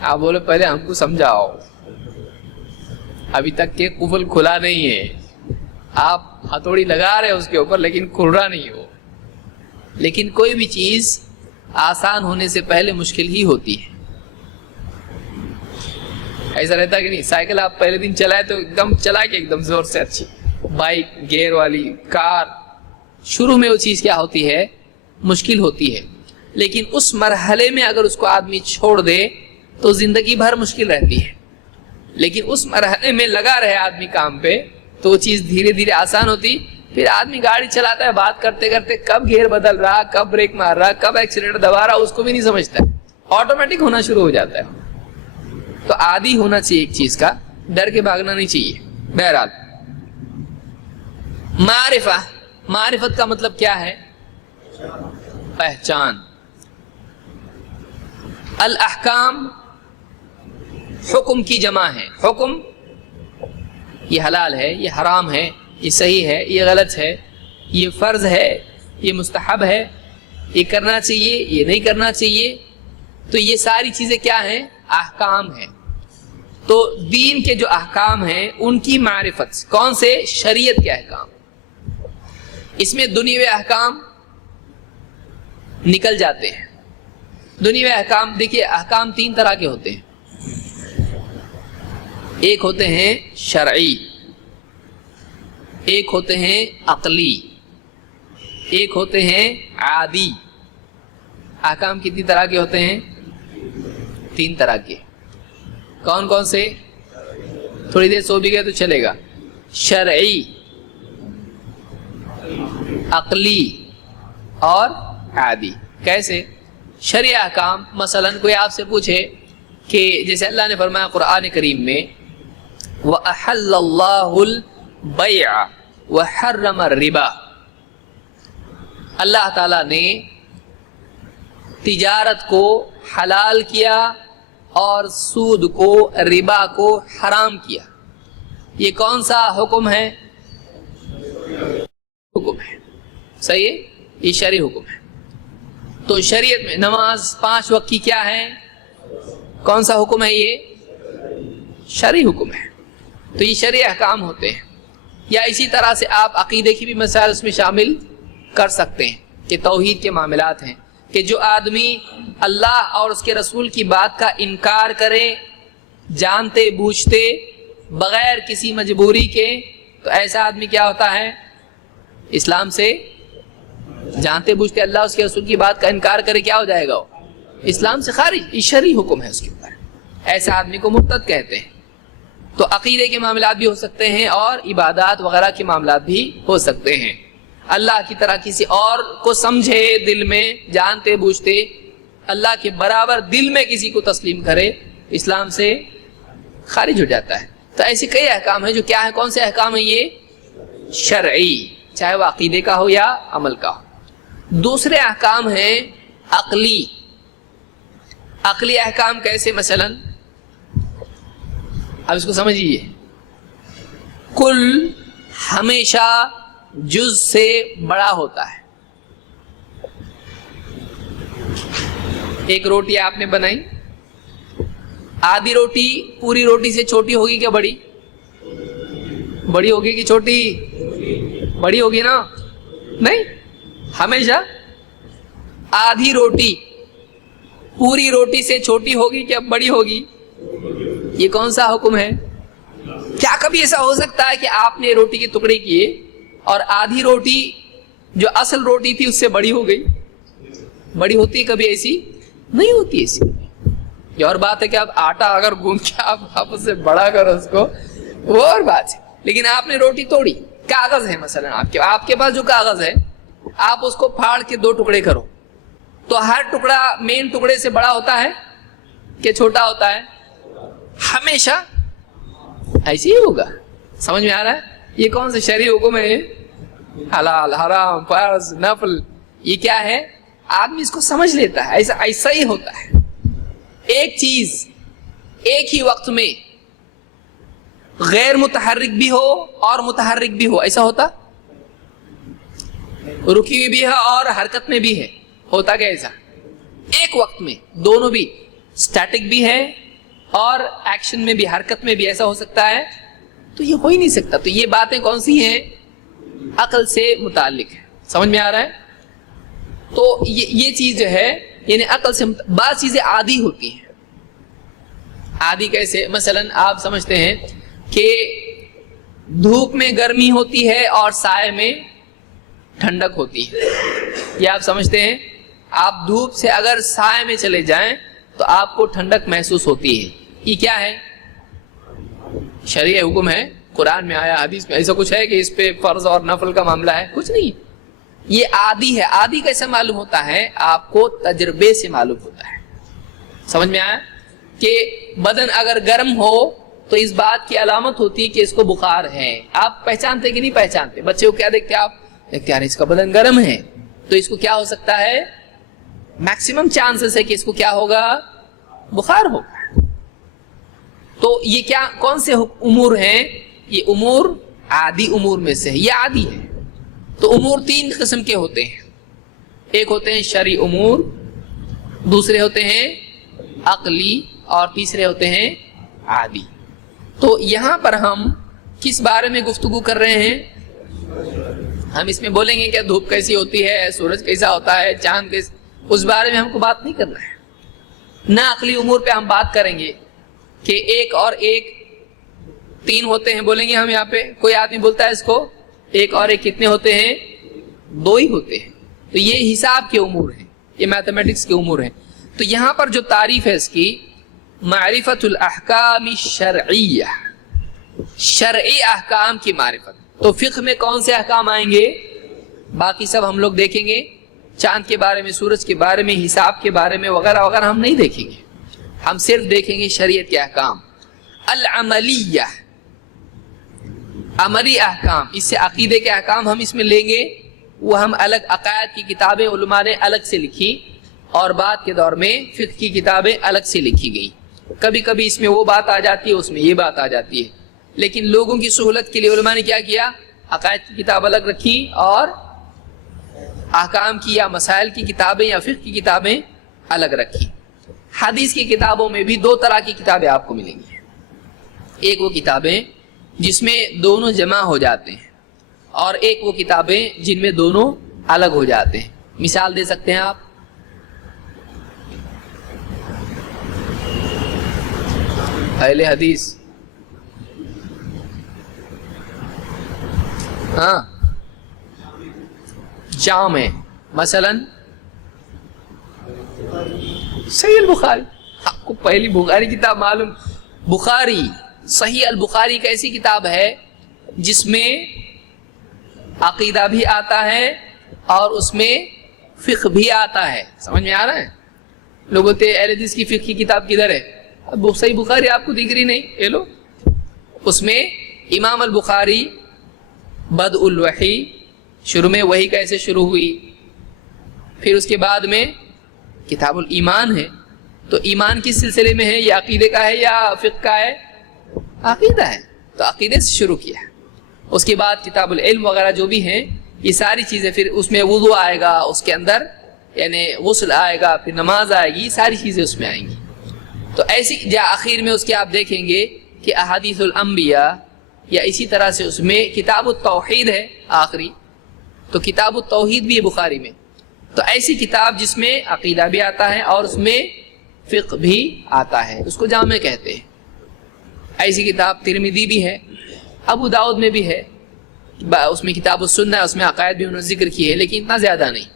آپ بولے پہلے ہم کو سمجھاؤ، ابھی تک کہ قفل کھلا نہیں ہے، آپ ہتھوڑی لگا رہے اس کے اوپر لیکن کھل رہا نہیں ہو۔ لیکن کوئی بھی چیز آسان ہونے سے پہلے مشکل ہی ہوتی ہے۔ ایسا رہتا ہے کہ نہیں؟ سائیکل آپ پہلے دن چلائے تو ایک دم چلا کے ایک دم زور سے اچھی، بائک گیئر والی کار، شروع میں وہ چیز کیا ہوتی ہے؟ مشکل ہوتی ہے، لیکن اس مرحلے میں اگر اس کو آدمی چھوڑ دے تو زندگی بھر مشکل رہتی ہے، لیکن اس مرحلے میں لگا رہے آدمی کام پہ تو وہ چیز دھیرے دھیرے آسان ہوتی۔ پھر آدمی گاڑی چلاتا ہے، بات کرتے کرتے کب گیئر بدل رہا، کب بریک مار رہا، کب ایکسیلیٹر دبا رہا، اس کو بھی نہیں سمجھتا ہے، آٹومیٹک ہونا شروع ہو جاتا ہے۔ تو عادی ہونا چاہیے ایک چیز کا، ڈر کے بھاگنا نہیں چاہیے۔ بہرحال معرفہ، معرفت کا مطلب کیا ہے؟ پہچان۔ الاحکام حکم کی جمع ہے۔ حکم، یہ حلال ہے، یہ حرام ہے، یہ صحیح ہے، یہ غلط ہے، یہ فرض ہے، یہ مستحب ہے، یہ کرنا چاہیے، یہ نہیں کرنا چاہیے، تو یہ ساری چیزیں کیا ہیں؟ احکام ہیں۔ تو دین کے جو احکام ہیں ان کی معرفت، کون سے؟ شریعت کے احکام۔ اس میں دنیاوی احکام نکل جاتے ہیں۔ دنیاوی احکام، دیکھیے احکام تین طرح کے ہوتے ہیں، ایک ہوتے ہیں شرعی، ایک ہوتے ہیں عقلی، ایک ہوتے ہیں عادی۔ احکام کتنی طرح کے ہوتے ہیں؟ تین طرح کے۔ کون کون سے؟ تھوڑی دیر سو بھی گئے تو چلے گا۔ شرعی، عقلی اور عادی۔ کیسے؟ شرعی احکام، مثلا کوئی آپ سے پوچھے کہ جیسے اللہ نے فرمایا قرآن کریم میں وَأَحَلَّ اللَّهُ الْبَيْعَ وَحَرَّمَ الرِّبَا، اللہ تعالیٰ نے تجارت کو حلال کیا اور سود کو، ربا کو حرام کیا۔ یہ کون سا حکم ہے؟ حکم ہے، صحیح ہے، یہ شرعی حکم ہے۔ تو شریعت میں نماز 5 وقت کی کیا ہے؟ کون سا حکم ہے؟ یہ شرعی حکم ہے۔ تو یہ شرعی احکام ہوتے ہیں۔ یا اسی طرح سے آپ عقیدے کی بھی مسائل اس میں شامل کر سکتے ہیں کہ توحید کے معاملات ہیں کہ جو آدمی اللہ اور اس کے رسول کی بات کا انکار کرے جانتے بوجھتے بغیر کسی مجبوری کے، تو ایسا آدمی کیا ہوتا ہے؟ اسلام سے جانتے بوجھتے اللہ اس کے رسول کی بات کا انکار کرے، کیا ہو جائے گا؟ وہ اسلام سے خارج۔ یہ شرعی حکم ہے اس کے اوپر، ایسا آدمی کو مرتد کہتے ہیں۔ تو عقیدے کے معاملات بھی ہو سکتے ہیں اور عبادات وغیرہ کے معاملات بھی ہو سکتے ہیں۔ اللہ کی طرح کسی اور کو سمجھے دل میں جانتے بوجھتے، اللہ کے برابر دل میں کسی کو تسلیم کرے، اسلام سے خارج ہو جاتا ہے۔ تو ایسے کئی احکام ہیں جو کیا ہے؟ کون سے احکام ہیں؟ یہ شرعی، چاہے وہ عقیدے کا ہو یا عمل کا ہو۔ دوسرے احکام ہیں عقلی۔ عقلی احکام کیسے؟ مثلا اب اس کو سمجھیے، کل ہمیشہ جز سے بڑا ہوتا ہے۔ ایک روٹی آپ نے بنائی، آدھی روٹی پوری روٹی سے چھوٹی ہوگی کیا بڑی؟ بڑی ہوگی کہ چھوٹی؟ بڑی ہوگی نا؟ نہیں، ہمیشہ آدھی روٹی پوری روٹی سے چھوٹی ہوگی کیا بڑی ہوگی؟ یہ کون سا حکم ہے؟ کیا کبھی ایسا ہو سکتا ہے کہ آپ نے روٹی کے ٹکڑے کیے اور آدھی روٹی جو اصل روٹی تھی اس سے بڑی ہو گئی؟ بڑی ہوتی ہے کبھی؟ ایسی نہیں ہوتی۔ ایسی یہ اور بات ہے کہ آپ آٹا اگر گوندھ کے آپ واپس سے بڑا کرو اس کو، وہ اور بات ہے، لیکن آپ نے روٹی توڑی، کاغذ ہے مثلا آپ کے پاس جو کاغذ ہے، آپ اس کو پھاڑ کے 2 ٹکڑے کرو تو ہر ٹکڑا مین ٹکڑے سے بڑا ہوتا ہے کہ چھوٹا ہوتا ہے؟ ہمیشہ ایسے ہی ہوگا۔ سمجھ میں آ رہا ہے؟ یہ کون سے شرعی حکم ہے؟ حلال، حرام، فرض، نفل، یہ کیا ہے؟ آدمی اس کو سمجھ لیتا ہے، ایسا ہی ہوتا ہے، ایک چیز ایک ہی وقت میں غیر متحرک بھی ہو اور متحرک بھی ہو، ایسا ہوتا؟ رکی ہوئی بھی ہے اور حرکت میں بھی ہے، ہوتا کیا ایسا؟ ایک وقت میں دونوں بھی، اسٹیٹک بھی ہے اور ایکشن میں بھی، حرکت میں بھی، ایسا ہو سکتا ہے؟ تو یہ ہو ہی نہیں سکتا. تو یہ باتیں کون سی ہیں؟ عقل سے متعلق ہے. سمجھ میں آ رہا ہے؟ تو یہ چیز جو ہے یعنی عقل سے بعض چیزیں عادی ہوتی ہیں. عادی کیسے؟ مثلا آپ سمجھتے ہیں کہ دھوپ میں گرمی ہوتی ہے اور سائے میں ٹھنڈک ہوتی ہے. یہ آپ سمجھتے ہیں. آپ دھوپ سے اگر سائے میں چلے جائیں تو آپ کو ٹھنڈک محسوس ہوتی ہے. یہ کیا ہے؟ شرعی حکم ہے، قرآن میں آیا، حدیث میں. ایسا کچھ ہے کہ اس پہ فرض اور نفل کا معاملہ ہے؟ کچھ نہیں. یہ عادی ہے. عادی کیسے معلوم ہوتا ہے؟ آپ کو تجربے سے معلوم ہوتا ہے. سمجھ میں آیا کہ بدن اگر گرم ہو تو اس بات کی علامت ہوتی ہے کہ اس کو بخار ہے. آپ پہچانتے کہ نہیں پہچانتے؟ بچے کو کیا دیکھتے آپ؟ دیکھتے ہیں اس کا بدن گرم ہے تو اس کو کیا ہو سکتا ہے؟ میکسیمم چانسز ہے کہ اس کو کیا ہوگا؟ بخار ہوگا. تو یہ کیا کون سے امور ہیں؟ یہ امور عادی امور میں سے ہے. یہ عادی ہے. تو امور تین قسم کے ہوتے ہیں. ایک ہوتے ہیں شرعی امور، دوسرے ہوتے ہیں عقلی، اور تیسرے ہوتے ہیں عادی. تو یہاں پر ہم کس بارے میں گفتگو کر رہے ہیں؟ ہم اس میں بولیں گے کہ دھوپ کیسی ہوتی ہے، سورج کیسا ہوتا ہے، چاند کیسا، اس بارے میں ہم کو بات نہیں کرنا ہے. نہ عقلی امور پہ ہم بات کریں گے کہ ایک اور ایک تین ہوتے ہیں، بولیں گے ہم. یہاں پہ کوئی آدمی بولتا ہے اس کو ایک اور ایک کتنے ہوتے ہیں؟ دو ہی ہوتے ہیں. تو یہ حساب کے امور ہیں، یہ میتھمیٹکس کے امور ہیں. تو یہاں پر جو تعریف ہے اس کی، معرفت الاحکام الشرعیہ، شرعی احکام کی معرفت. تو فقہ میں کون سے احکام آئیں گے؟ باقی سب ہم لوگ دیکھیں گے. چاند کے بارے میں، سورج کے بارے میں، حساب کے بارے میں وغیرہ وغیرہ ہم نہیں دیکھیں گے. ہم صرف دیکھیں گے شریعت کے احکام. العملیہ، عملی احکام. اس سے عقیدے کے احکام ہم اس میں لیں گے. وہ ہم الگ، عقائد کی کتابیں علماء نے الگ سے لکھی اور بعد کے دور میں فقہ کی کتابیں الگ سے لکھی گئی. کبھی کبھی اس میں وہ بات آ جاتی ہے، اس میں یہ بات آ جاتی ہے. لیکن لوگوں کی سہولت کے لیے علماء نے کیا کیا؟ عقائد کی کتاب الگ رکھی اور احکام کی یا مسائل کی کتابیں یا فقہ کی کتابیں الگ رکھی. حدیث کی کتابوں میں بھی دو طرح کی کتابیں آپ کو ملیں گی. ایک وہ کتابیں جس میں دونوں جمع ہو جاتے ہیں، اور ایک وہ کتابیں جن میں دونوں الگ ہو جاتے ہیں. مثال دے سکتے ہیں آپ؟ اہل حدیث، ہاں، جامع، مثلا صحیح البخاری. آپ کو پہلی بخاری کتاب معلوم؟ بخاری، صحیح البخاری ایک ایسی کتاب ہے جس میں عقیدہ بھی آتا ہے اور اس میں فقہ بھی آتا ہے. سمجھ میں آ رہا ہے؟ لوگ بولتے ہیں اہل حدیث کی فقہ کی کتاب کدھر ہے؟ اب صحیح بخاری آپ کو دکھ رہی نہیں؟ یہ لو، اس میں امام البخاری بدء الوحی، شروع میں وحی کیسے شروع ہوئی، پھر اس کے بعد میں کتاب الایمان ہے. تو ایمان کس سلسلے میں ہے؟ یہ عقیدے کا ہے یا فقہ کا ہے؟ عقیدہ ہے. تو عقیدے سے شروع کیا. اس کے بعد کتاب العلم وغیرہ جو بھی ہیں، یہ ساری چیزیں، پھر اس میں وضو آئے گا، اس کے اندر یعنی غسل آئے گا، پھر نماز آئے گی، ساری چیزیں اس میں آئیں گی. تو ایسی جا آخر میں اس کے آپ دیکھیں گے کہ احادیث الانبیاء، یا اسی طرح سے اس میں کتاب التوحید ہے آخری. تو کتاب التوحید بھی ہے بخاری میں. تو ایسی کتاب جس میں عقیدہ بھی آتا ہے اور اس میں فقہ بھی آتا ہے، اس کو جامع کہتے ہیں. ایسی کتاب ترمذی بھی ہے، ابو داؤد میں بھی ہے. اس میں کتاب السنہ ہے، اس میں عقائد بھی انہوں نے ذکر کیے، لیکن اتنا زیادہ نہیں.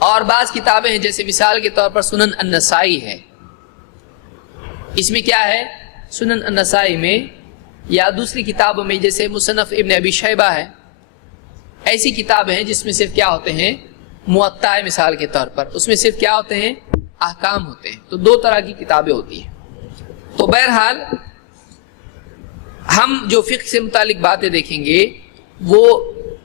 اور بعض کتابیں ہیں جیسے مثال کے طور پر سنن النسائی ہے. اس میں کیا ہے؟ سنن النسائی میں یا دوسری کتابوں میں جیسے مصنف ابن ابی شیبہ ہے، ایسی کتابیں ہیں جس میں صرف کیا ہوتے ہیں؟ موطا ہے مثال کے طور پر، اس میں صرف کیا ہوتے ہیں؟ احکام ہوتے ہیں. تو دو طرح کی کتابیں ہوتی ہیں. تو بہرحال ہم جو فقہ سے متعلق باتیں دیکھیں گے وہ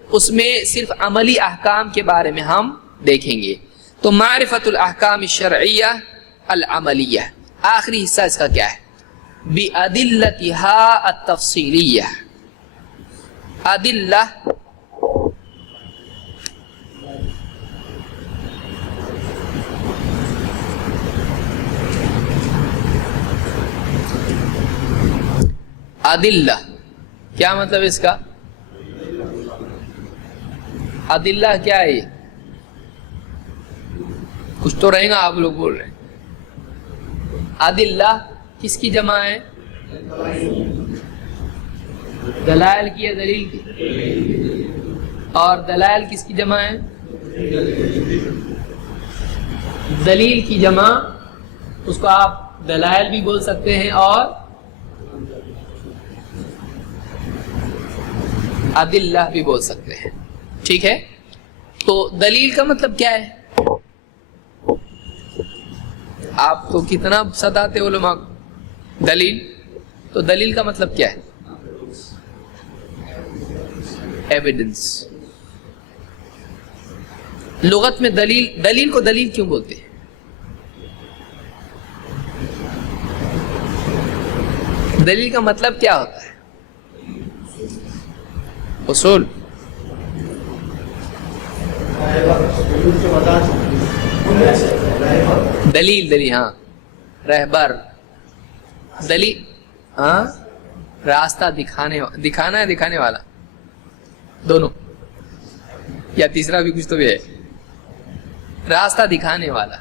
اس میں صرف عملی احکام کے بارے میں ہم دیکھیں گے. تو معرفت الاحکام الشرعیہ العملیہ. آخری حصہ اس کا کیا ہے؟ بِأَدِلَّتِهَا التَّفْصِيلِيَّةِ. ادلہ ادلہ کیا مطلب اس کا؟ ادلہ کیا ہے؟ یہ کچھ تو رہے گا، آپ لوگ بول رہے ہیں. ادلہ کس کی جمع ہے؟ دلائل کی یا دلیل کی؟ اور دلائل کس کی جمع ہے؟ دلیل کی جمع اس کو آپ دلائل بھی بول سکتے ہیں اور ادلہ بھی بول سکتے ہیں. ٹھیک ہے. تو دلیل کا مطلب کیا ہے؟ آپ تو کتنا ستاتے علماء کو. دلیل تو دلیل کا مطلب کیا ہے؟ ایویڈنس. لغت میں دلیل کو دلیل کیوں بولتے ہیں؟ دلیل کا مطلب کیا ہوتا ہے؟ اصول. دلیل ہاں. رہبر دلیل ہاں. راستہ دکھانے والا، دونوں یا تیسرا بھی کچھ تو بھی ہے. راستہ دکھانے والا.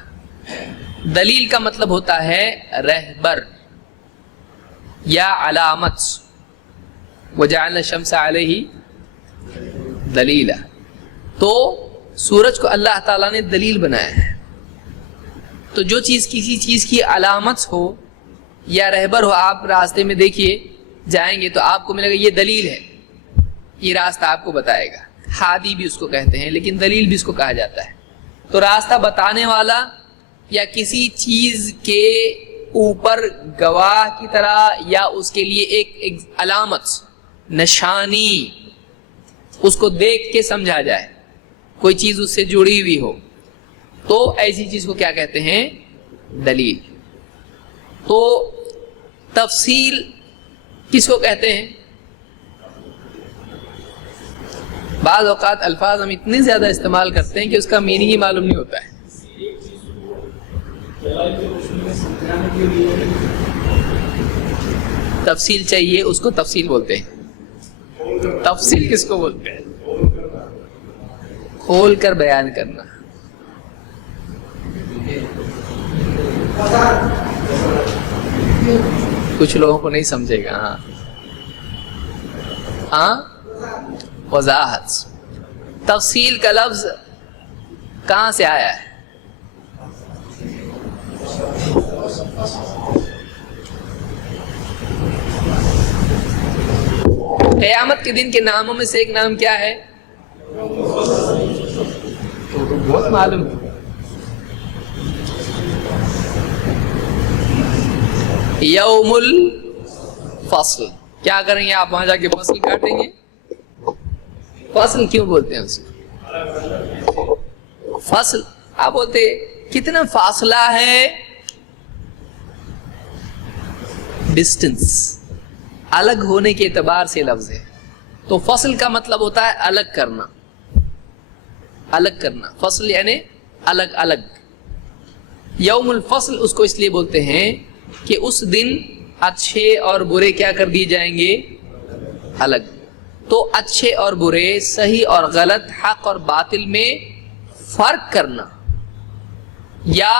دلیل کا مطلب ہوتا ہے رہبر یا علامت. وجعلنا الشمس علیہ دلیلا. تو سورج کو اللہ تعالیٰ نے دلیل بنایا ہے. تو جو چیز کسی چیز کی علامت ہو یا رہبر ہو، آپ راستے میں دیکھیے جائیں گے تو آپ کو ملے گا یہ دلیل ہے، یہ راستہ آپ کو بتائے گا. ہادی بھی اس کو کہتے ہیں، لیکن دلیل بھی اس کو کہا جاتا ہے. تو راستہ بتانے والا یا کسی چیز کے اوپر گواہ کی طرح یا اس کے لیے ایک علامت، نشانی، اس کو دیکھ کے سمجھا جائے، کوئی چیز اس سے جڑی ہوئی ہو، تو ایسی چیز کو کیا کہتے ہیں؟ دلیل. تو تفصیل کس کو کہتے ہیں؟ بعض اوقات الفاظ ہم اتنے زیادہ استعمال کرتے ہیں کہ اس کا میننگ ہی معلوم نہیں ہوتا ہے. تفصیل چاہیے اس کو تفصیل بولتے ہیں. تفصیل کس کو بولتے ہیں؟ کھول کر بیان کرنا. کچھ لوگوں کو نہیں سمجھے گا. ہاں وضاحت. تفصیل کا لفظ کہاں سے آیا ہے؟ قیامت کے دن کے ناموں میں سے ایک نام کیا ہے؟ تو بہت معلوم ہے. یوم الفصل. کیا کریں گے آپ وہاں جا کے فصل کاٹیں گے؟ فصل کیوں بولتے ہیں اس کو؟ فصل آپ بولتے کتنا فاصلہ ہے؟ ڈسٹنس، الگ ہونے کے اعتبار سے لفظ ہے. تو فصل کا مطلب ہوتا ہے الگ کرنا. الگ کرنا، فصل یعنی الگ الگ. یوم الفصل اس کو اس لیے بولتے ہیں کہ اس دن اچھے اور برے کیا کر دیے جائیں گے؟ الگ. تو اچھے اور برے، صحیح اور غلط، حق اور باطل میں فرق کرنا یا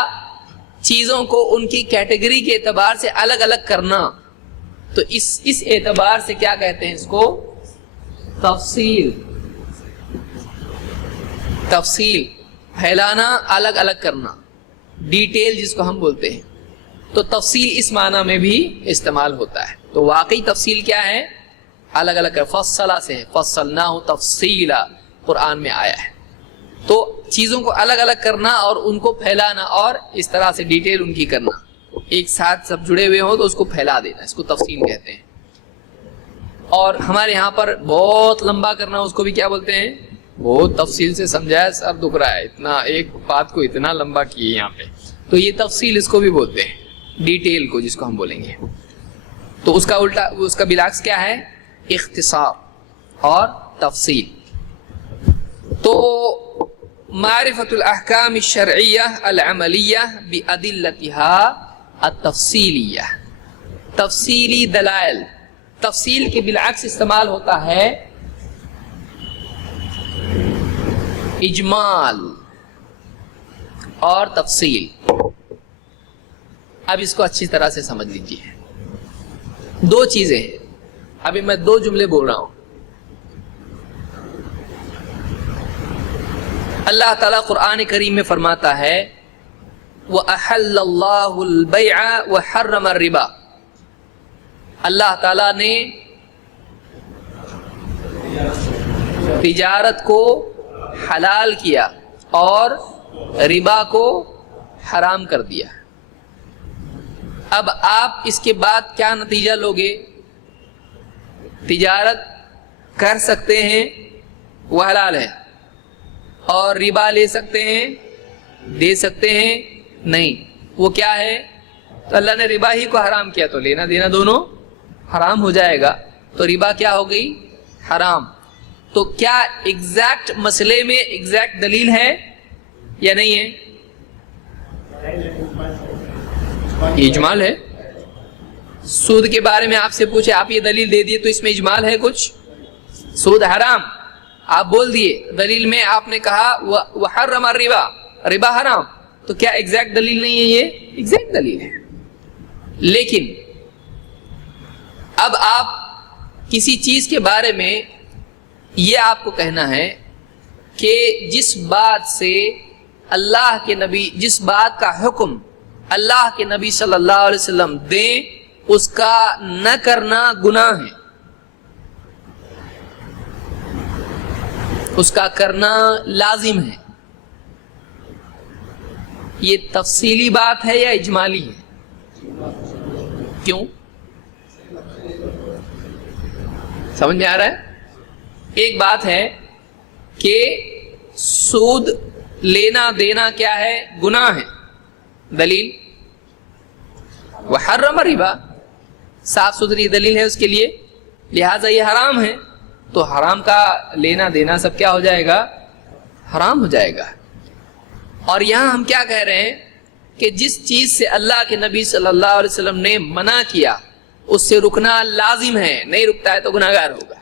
چیزوں کو ان کی کیٹیگری کے اعتبار سے الگ الگ کرنا، تو اس اعتبار سے کیا کہتے ہیں اس کو؟ تفصیل. تفصیل پھیلانا، الگ الگ کرنا، ڈیٹیل جس کو ہم بولتے ہیں. تو تفصیل اس معنی میں بھی استعمال ہوتا ہے. تو واقعی تفصیل کیا ہے؟ الگ الگ کر. فصلہ سے ہے، فصلناہ تفصیلا قرآن میں آیا ہے. تو چیزوں کو الگ الگ کرنا اور ان کو پھیلانا اور اس طرح سے ڈیٹیل ان کی کرنا، ایک ساتھ سب جڑے ہوئے ہوں تو اس کو پھیلا دینا، اس کو تفصیل کہتے ہیں. اور ہمارے یہاں پر بہت لمبا کرنا اس کو بھی کیا بولتے ہیں؟ بہت تفصیل سے سمجھایا، سر دکھ رہا ہے اتنا، ایک بات کو اتنا لمبا کیے یہاں پہ. تو یہ تفصیل اس کو بھی بولتے ہیں، ڈیٹیل کو جس کو ہم بولیں گے. تو اس کا الٹا، اس کا بالعکس کیا ہے؟ اختصار اور تفصیل. تو معرفت الاحکام الشرعیہ العملیہ بادلتها التفصیلیہ، تفصیلی دلائل. تفصیل کے بالعکس استعمال ہوتا ہے اجمال اور تفصیل. اب اس کو اچھی طرح سے سمجھ لیجیے. دو چیزیں ہیں، ابھی میں دو جملے بول رہا ہوں. اللہ تعالیٰ قرآن کریم میں فرماتا ہے وَأَحَلَّ اللَّهُ الْبَيْعَ وَحَرَّمَ الرِّبَا. اللہ تعالیٰ نے تجارت کو حلال کیا اور ربا کو حرام کر دیا. اب آپ اس کے بعد کیا نتیجہ لوگے؟ تجارت کر سکتے ہیں وہ حلال ہے، اور ربا لے سکتے ہیں، دے سکتے ہیں نہیں، وہ کیا ہے؟ تو اللہ نے ربا ہی کو حرام کیا تو لینا دینا دونوں حرام ہو جائے گا. تو ربا کیا ہو گئی؟ حرام. تو کیا ایگزیکٹ مسئلے میں ایگزیکٹ دلیل ہے یا نہیں ہے؟ یہ اجمال ہے. سود کے بارے میں آپ سے پوچھے، آپ یہ دلیل دے دیے تو اس میں اجمال ہے کچھ؟ سود حرام آپ بول دیے، دلیل میں آپ نے کہا وحرم الربا، ربا حرام، تو کیا ایگزیکٹ دلیل نہیں ہے؟ یہ ایگزیکٹ دلیل ہے. لیکن اب آپ کسی چیز کے بارے میں یہ آپ کو کہنا ہے کہ جس بات سے اللہ کے نبی، جس بات کا حکم اللہ کے نبی صلی اللہ علیہ وسلم دیں، اس کا نہ کرنا گناہ ہے، اس کا کرنا لازم ہے. یہ تفصیلی بات ہے یا اجمالی ہے؟ کیوں؟ سمجھ میں آ رہا ہے؟ ایک بات ہے کہ سود لینا دینا کیا ہے؟ گناہ ہے. دلیل وحرم الربا، صاف ستھری دلیل ہے اس کے لیے، لہذا یہ حرام ہے. تو حرام کا لینا دینا سب کیا ہو جائے گا؟ حرام ہو جائے گا. اور یہاں ہم کیا کہہ رہے ہیں کہ جس چیز سے اللہ کے نبی صلی اللہ علیہ وسلم نے منع کیا اس سے رکنا لازم ہے، نہیں رکتا ہے تو گناہگار ہوگا.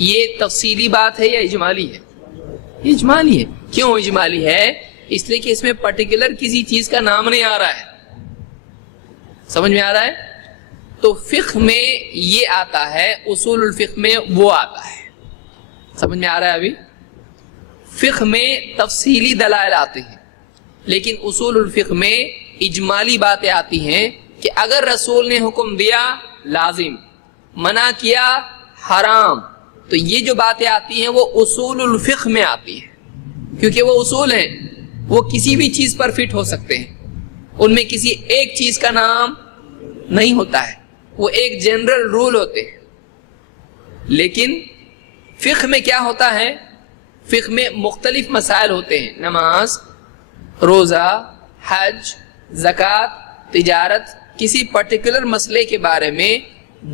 یہ تفصیلی بات ہے یا اجمالی ہے؟ یہ اجمالی ہے. کیوں اجمالی ہے؟ اس لیے کہ اس میں پرٹیکولر کسی چیز کا نام نہیں آ رہا ہے. سمجھ میں آ رہا ہے؟ تو فقہ میں یہ آتا ہے، اصول الفقہ میں وہ آتا ہے. سمجھ میں آ رہا ہے؟ ابھی فقہ میں تفصیلی دلائل آتے ہیں، لیکن اصول الفقہ میں اجمالی باتیں آتی ہیں کہ اگر رسول نے حکم دیا لازم، منع کیا حرام، تو یہ جو باتیں آتی ہیں وہ اصول الفقہ میں آتی ہیں، کیونکہ وہ اصول ہیں، وہ کسی بھی چیز پر فٹ ہو سکتے ہیں، ان میں کسی ایک چیز کا نام نہیں ہوتا ہے، وہ ایک جنرل رول ہوتے ہیں. لیکن فقہ میں کیا ہوتا ہے؟ فقہ میں مختلف مسائل ہوتے ہیں، نماز، روزہ، حج، زکوٰۃ، تجارت. کسی پرٹیکولر مسئلے کے بارے میں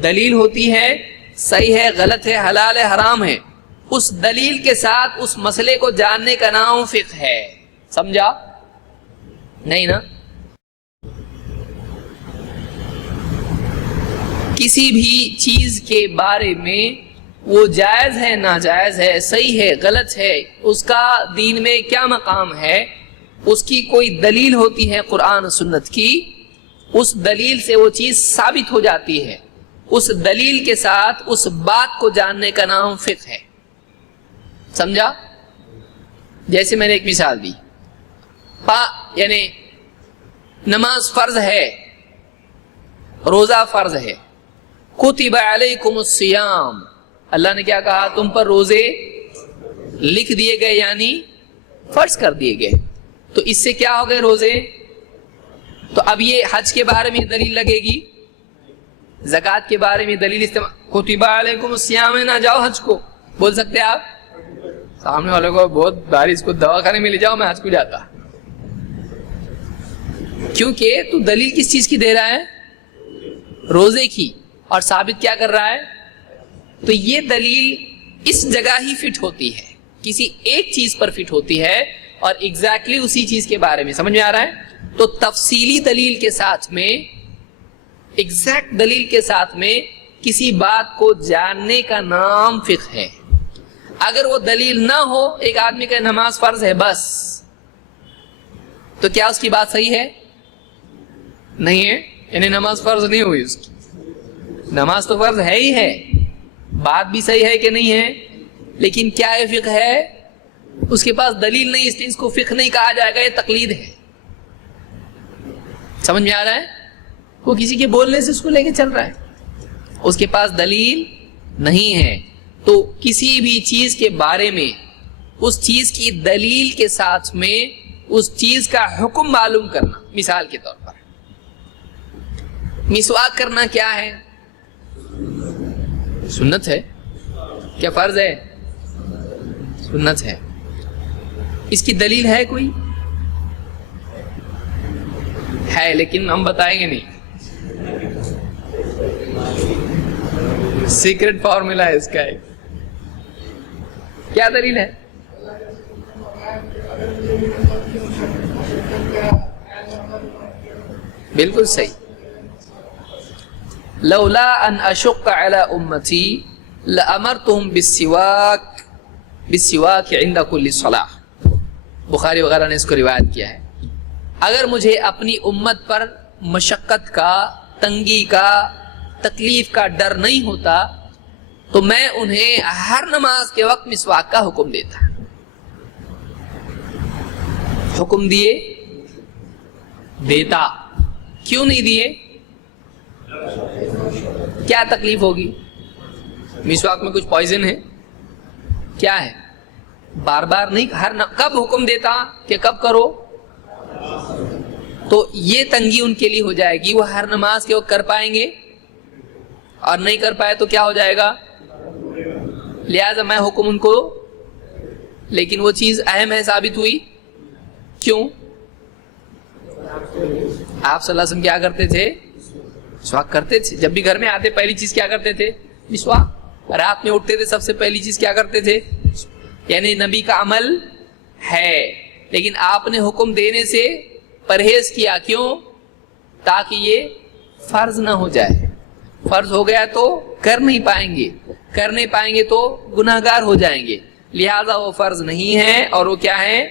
دلیل ہوتی ہے، صحیح ہے، غلط ہے، حلال ہے، حرام ہے. اس دلیل کے ساتھ اس مسئلے کو جاننے کا نام فقہ ہے. سمجھا؟ نہیں نا؟ کسی بھی چیز کے بارے میں وہ جائز ہے، ناجائز ہے، صحیح ہے، غلط ہے، اس کا دین میں کیا مقام ہے، اس کی کوئی دلیل ہوتی ہے قرآن و سنت کی، اس دلیل سے وہ چیز ثابت ہو جاتی ہے. اس دلیل کے ساتھ اس بات کو جاننے کا نام فقہ ہے. سمجھا؟ جیسے میں نے ایک مثال دی، یعنی نماز فرض ہے، روزہ فرض ہے. کتب علیکم الصیام، اللہ نے کیا کہا؟ تم پر روزے لکھ دیے گئے، یعنی فرض کر دیے گئے. تو اس سے کیا ہو گئے روزے؟ تو اب یہ حج کے بارے میں دلیل لگے گی، زکوٰۃ کے بارے میں دلیل استعمال، کتب علیکم الصیام ہے، نہ جاؤ حج کو، بول سکتے آپ؟ سامنے والے کو بہت بارش کو دواخانے میں لے جاؤ، میں حج کو جاتا. کیونکہ تو دلیل کس چیز کی دے رہا ہے؟ روزے کی، اور ثابت کیا کر رہا ہے؟ تو یہ دلیل اس جگہ ہی فٹ ہوتی ہے، کسی ایک چیز پر فٹ ہوتی ہے اور ایگزیکٹلی اسی چیز کے بارے میں. سمجھ میں آ رہا ہے؟ تو تفصیلی دلیل کے ساتھ میں، ایگزیکٹ دلیل کے ساتھ میں کسی بات کو جاننے کا نام فقہ ہے. اگر وہ دلیل نہ ہو، ایک آدمی کا نماز فرض ہے بس، تو کیا اس کی بات صحیح ہے؟ نہیں ہے، یعنی نماز فرض نہیں ہوئی اس کی. نماز تو فرض ہے ہی ہے، بات بھی صحیح ہے کہ نہیں ہے، لیکن کیا یہ فقہ ہے؟ اس کے پاس دلیل نہیں، اس لیے اس کو فقہ نہیں کہا جائے گا، یہ تقلید ہے. سمجھ میں آ رہا ہے؟ وہ کسی کے بولنے سے اس کو لے کے چل رہا ہے، اس کے پاس دلیل نہیں ہے. تو کسی بھی چیز کے بارے میں اس چیز کی دلیل کے ساتھ میں اس چیز کا حکم معلوم کرنا. مثال کے طور پر مسواک کرنا کیا ہے؟ سنت ہے. کیا فرض ہے؟ سنت ہے. اس کی دلیل ہے کوئی؟ ہے، لیکن ہم بتائیں گے نہیں. سیکرٹ فارمولا ہے اس کا ایک. کیا دلیل ہے؟ بالکل صحیح. لولا ان اشق علی امتی لامرتهم بالسواک عند كل صلاۃ. بخاری وغیرہ نے اس کو روایت کیا ہے. اگر مجھے اپنی امت پر مشقت کا، تنگی کا، تکلیف کا ڈر نہیں ہوتا تو میں انہیں ہر نماز کے وقت مسواک کا حکم دیتا. حکم دیتا. کیوں نہیں دیے؟ کیا تکلیف ہوگی؟ مسواک میں کچھ پوائزن ہے؟ کیا ہے؟ بار بار نہیں، کب حکم دیتا کہ کب کرو؟ تو یہ تنگی ان کے لیے ہو جائے گی، وہ ہر نماز کے وقت کر پائیں گے، اور نہیں کر پائے تو کیا ہو جائے گا؟ لہذا میں حکم ان کو. لیکن وہ چیز اہم ہے، ثابت ہوئی. کیوں؟ آپ صلی اللہ علیہ وسلم کیا کرتے تھے؟ مسواک کرتے تھے. جب بھی گھر میں آتے پہلی چیز کیا کرتے تھے؟ مسواک. رات میں اٹھتے تھے سب سے پہلی چیز کیا کرتے تھے؟ یعنی نبی کا عمل ہے، لیکن آپ نے حکم دینے سے پرہیز کیا. کیوں؟ تاکہ یہ فرض نہ ہو جائے. فرض ہو گیا تو کر نہیں پائیں گے، کر نہیں پائیں گے تو گناہگار ہو جائیں گے. لہذا وہ فرض نہیں ہے، اور وہ کیا ہے؟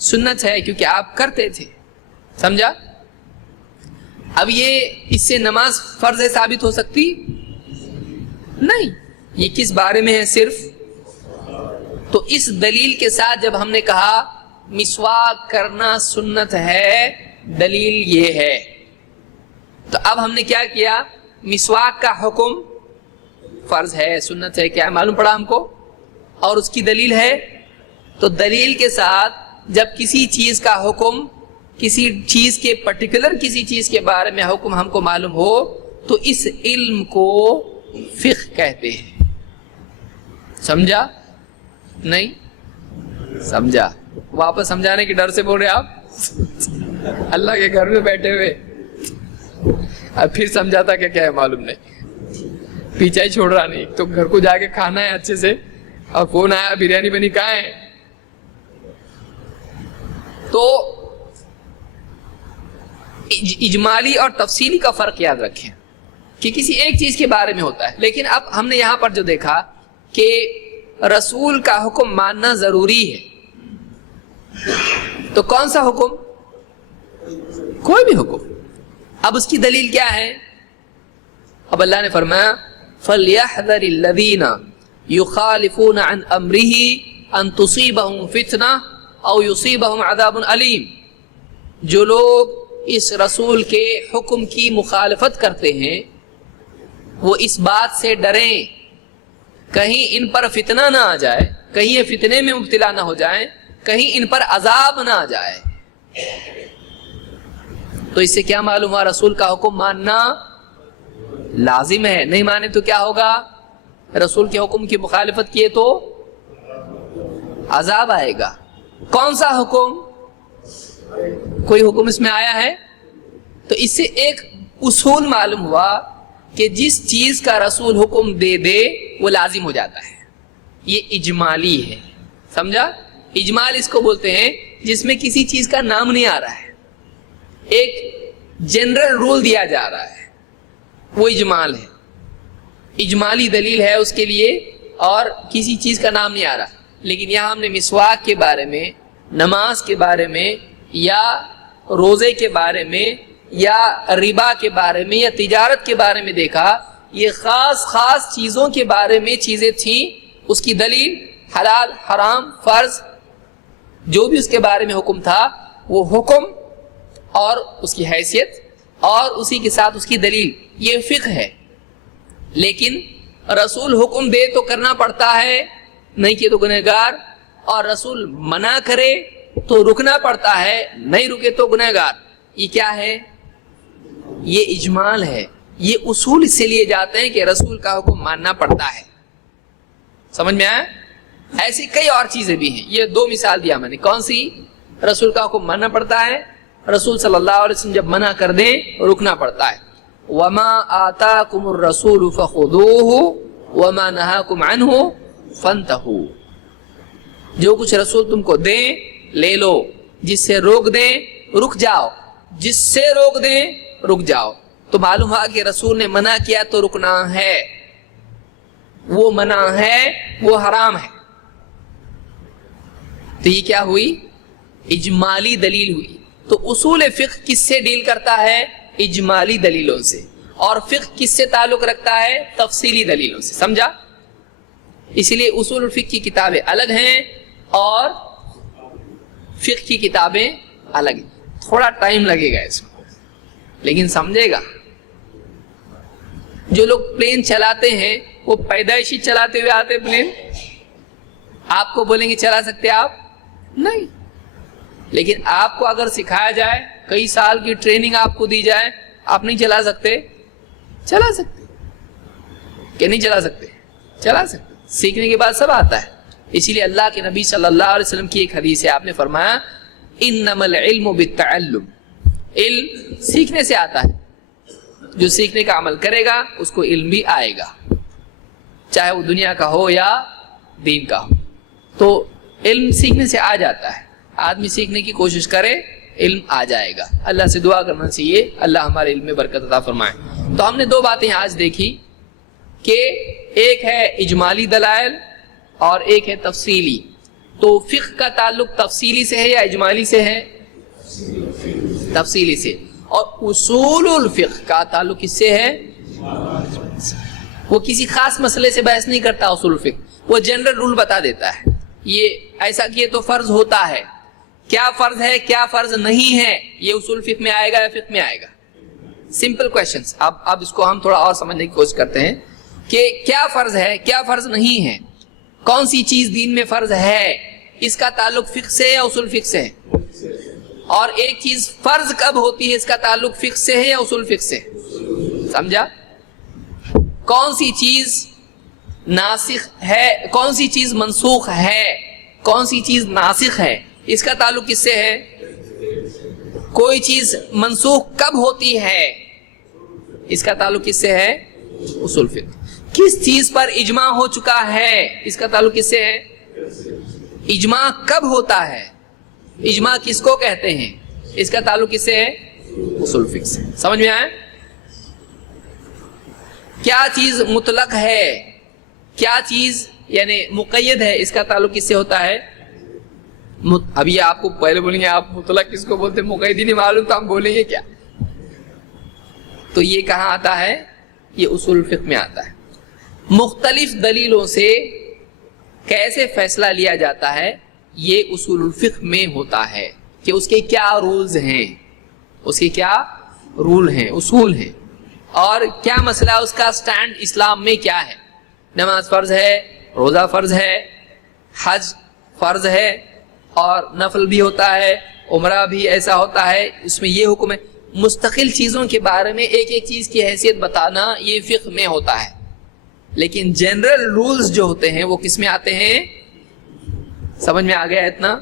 سنت ہے، کیونکہ آپ کرتے تھے. سمجھا؟ اب یہ اس سے نماز فرض ہے ثابت ہو سکتی نہیں. یہ کس بارے میں ہے؟ صرف. تو اس دلیل کے ساتھ جب ہم نے کہا مسواک کرنا سنت ہے، دلیل یہ ہے، تو اب ہم نے کیا کیا؟ مسواک کا حکم فرض ہے، سنت ہے، کیا معلوم پڑا ہم کو، اور اس کی دلیل ہے. تو دلیل کے ساتھ جب کسی چیز کا حکم، کسی چیز کے پرٹیکولر کسی چیز کے بارے میں حکم ہم کو معلوم ہو تو اس علم کو فقہ کہتے ہیں. سمجھا؟ نہیں سمجھا؟ واپس سمجھانے کے ڈر سے بول رہے آپ اللہ کے گھر میں بیٹھے ہوئے. اب پھر سمجھاتا کہ کیا ہے معلوم نہیں، پیچھا ہی چھوڑ رہا نہیں. تو گھر کو جا کے کھانا ہے اچھے سے، اور فون آیا بریانی بنی کہاں ہے. تو اجمالی اور تفصیلی کا فرق یاد رکھیں کہ کسی ایک چیز کے بارے میں ہوتا ہے. لیکن اب ہم نے یہاں پر جو دیکھا کہ رسول کا حکم ماننا ضروری ہے، تو کون سا حکم؟ کوئی بھی حکم. اب اس کی دلیل کیا ہے؟ اب اللہ نے فرمایا فَلْيَحْذَرِ الَّذِينَ يُخَالِفُونَ عَنْ أَمْرِهِ أَن تُصِيبَهُمْ فِتْنَةٌ أَوْ يُصِيبَهُمْ عَذَابٌ أَلِيمٌ. جو لوگ اس رسول کے حکم کی مخالفت کرتے ہیں وہ اس بات سے ڈریں کہیں ان پر فتنہ نہ آ جائے، کہیں یہ فتنے میں مبتلا نہ ہو جائیں، کہیں ان پر عذاب نہ آ جائے. تو اس سے کیا معلوم ہوا؟ رسول کا حکم ماننا لازم ہے. نہیں مانے تو کیا ہوگا؟ رسول کے حکم کی مخالفت کیے تو عذاب آئے گا. کون سا حکم؟ کوئی حکم اس میں آیا ہے؟ تو اس سے ایک اصول معلوم ہوا کہ جس چیز کا رسول حکم دے دے وہ لازم ہو جاتا ہے. یہ اجمالی ہے, سمجھا؟ اجمال اس کو بولتے ہیں جس میں کسی چیز کا نام نہیں آ رہا ہے, ایک جنرل رول دیا جا رہا ہے, وہ اجمال ہے. اجمالی دلیل ہے اس کے لیے اور کسی چیز کا نام نہیں آ رہا. لیکن یہاں ہم نے مسواک کے بارے میں, نماز کے بارے میں, یا روزے کے بارے میں, یا ربا کے بارے میں, یا تجارت کے بارے میں دیکھا, یہ خاص خاص چیزوں کے بارے میں چیزیں تھیں, اس کی دلیل حلال حرام فرض جو بھی اس کے بارے میں حکم تھا, وہ حکم اور اس کی حیثیت اور اسی کے ساتھ اس کی دلیل, یہ فقہ ہے. لیکن رسول حکم دے تو کرنا پڑتا ہے, نہیں کہ تو گنہگار, اور رسول منع کرے تو رکنا پڑتا ہے, نہیں رکے تو گنہگار. یہ کیا ہے؟ یہ اجمال ہے. یہ اصول اس سے لیے جاتے ہیں کہ رسول کا حکم ماننا پڑتا ہے. سمجھ میں آیا؟ ایسی کئی اور چیزیں بھی ہیں. یہ دو مثال دیا میں نے. کون سی؟ رسول کا حکم ماننا پڑتا ہے, رسول صلی اللہ علیہ وسلم جب منع کر دیں رکنا پڑتا ہے. وما آتاکم الرسول فخذوہ وما نہاکم عنہ فانتہوا. جو کچھ رسول تم کو دیں لے لو, جس سے روک دیں رک جاؤ, جس سے روک دیں رک جاؤ. تو معلوم ہوا کہ رسول نے منع کیا تو رکنا ہے, وہ منع ہے وہ حرام ہے. تو یہ کیا ہوئی؟ اجمالی دلیل ہوئی. تو اصول فقہ کس سے ڈیل کرتا ہے؟ اجمالی دلیلوں سے. اور فقہ کس سے تعلق رکھتا ہے؟ تفصیلی دلیلوں سے. سمجھا؟ اسی لیے اصول الفقہ کی کتابیں الگ ہیں اور فقہ کی کتابیں الگ ہیں. تھوڑا ٹائم لگے گا اس کو, لیکن سمجھے گا. جو لوگ پلین چلاتے ہیں وہ پیدائشی چلاتے ہوئے آتے پلین, آپ کو بولیں گے چلا سکتے آپ؟ نہیں. لیکن آپ کو اگر سکھایا جائے, کئی سال کی ٹریننگ آپ کو دی جائے, آپ نہیں چلا سکتے؟ چلا سکتے. کہ نہیں چلا سکتے؟ چلا سکتے. سیکھنے کے بعد سب آتا ہے. اسی لیے اللہ کے نبی صلی اللہ علیہ وسلم کی ایک حدیث ہے, آپ نے فرمایا انما العلم بالتعلم. علم سیکھنے سے آتا ہے. جو سیکھنے کا عمل کرے گا اس کو علم بھی آئے گا, چاہے وہ دنیا کا ہو یا دین کا ہو. تو علم سیکھنے سے آ جاتا ہے. آدمی سیکھنے کی کوشش کرے علم آ جائے گا. اللہ سے دعا کرنا چاہیے اللہ ہمارے علم میں برکت عطا فرمائے. تو ہم نے دو باتیں آج دیکھی کہ ایک ہے اجمالی دلائل اور ایک ہے تفصیلی. تو فقہ کا تعلق تفصیلی سے ہے یا اجمالی سے ہے؟ تفصیلی سے. اور اصول الفقہ کا تعلق کس سے ہے؟ وہ کسی خاص مسئلے سے بحث نہیں کرتا. اصول الفقہ وہ جنرل رول بتا دیتا ہے, یہ ایسا کیے تو فرض ہوتا ہے, کیا فرض ہے کیا فرض نہیں ہے, یہ اصول فقہ میں آئے گا یا فقہ میں آئے گا؟ Simple questions. اب اس کو ہم تھوڑا اور سمجھنے کی کوشش کرتے ہیں کہ کیا فرض ہے کیا فرض نہیں ہے, کون سی چیز دین میں فرض ہے, اس کا تعلق فقہ سے یا اصول فقہ سے ہے. اور ایک چیز فرض کب ہوتی ہے, اس کا تعلق فقہ سے ہے یا اصول فقہ سے. سمجھا؟ کون سی چیز ناسخ ہے, کون سی چیز منسوخ ہے, کون سی چیز ناسخ ہے, اس کا تعلق کس سے ہے؟ کوئی چیز منسوخ کب ہوتی ہے, اس کا تعلق کس سے ہے؟ اصول فقہ. کس چیز پر اجماع ہو چکا ہے, اس کا تعلق کس سے ہے؟ اجماع کب ہوتا ہے, اجماع کس کو کہتے ہیں, اس کا تعلق کس سے ہے؟ اصول فقہ سے. سمجھ میں آئے؟ کیا چیز مطلق ہے, کیا چیز یعنی مقید ہے, اس کا تعلق کس سے ہوتا ہے؟ ابھی آپ کو پہلے بولیں گے آپ مطلق کس کو بولتے ہیں, مقید ہی نہیں معلوم تو ہم بولیں گے کیا. تو یہ کہاں آتا ہے؟ یہ اصول فقہ میں آتا ہے. مختلف دلیلوں سے کیسے فیصلہ لیا جاتا ہے, یہ اصول الفقہ میں ہوتا ہے کہ اس کے کیا رولز ہیں, اس کے کیا رول ہیں, اصول ہیں, اور کیا مسئلہ اس کا سٹینڈ اسلام میں کیا ہے. نماز فرض ہے, روزہ فرض ہے, حج فرض ہے, اور نفل بھی ہوتا ہے, عمرہ بھی ایسا ہوتا ہے, اس میں یہ حکم ہے. مستقل چیزوں کے بارے میں ایک ایک چیز کی حیثیت بتانا یہ فقہ میں ہوتا ہے. لیکن جنرل رولز جو ہوتے ہیں وہ کس میں آتے ہیں؟ سمجھ میں آ گیا اتنا؟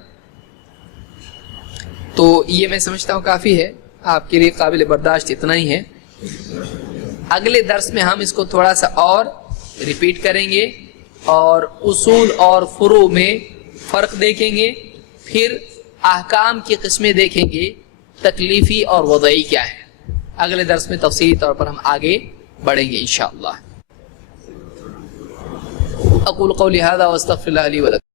تو یہ میں سمجھتا ہوں کافی ہے. آپ کے لیے قابل برداشت اتنا ہی ہے. اگلے درس میں ہم اس کو تھوڑا سا اور ریپیٹ کریں گے اور اصول اور فروع میں فرق دیکھیں گے. پھر احکام کی قسمیں دیکھیں گے, تکلیفی اور وضعی کیا ہے. اگلے درس میں تفصیلی طور پر ہم آگے بڑھیں گے انشاءاللہ. اقول قولی ھذا واستغفر اللہ لی ولکم.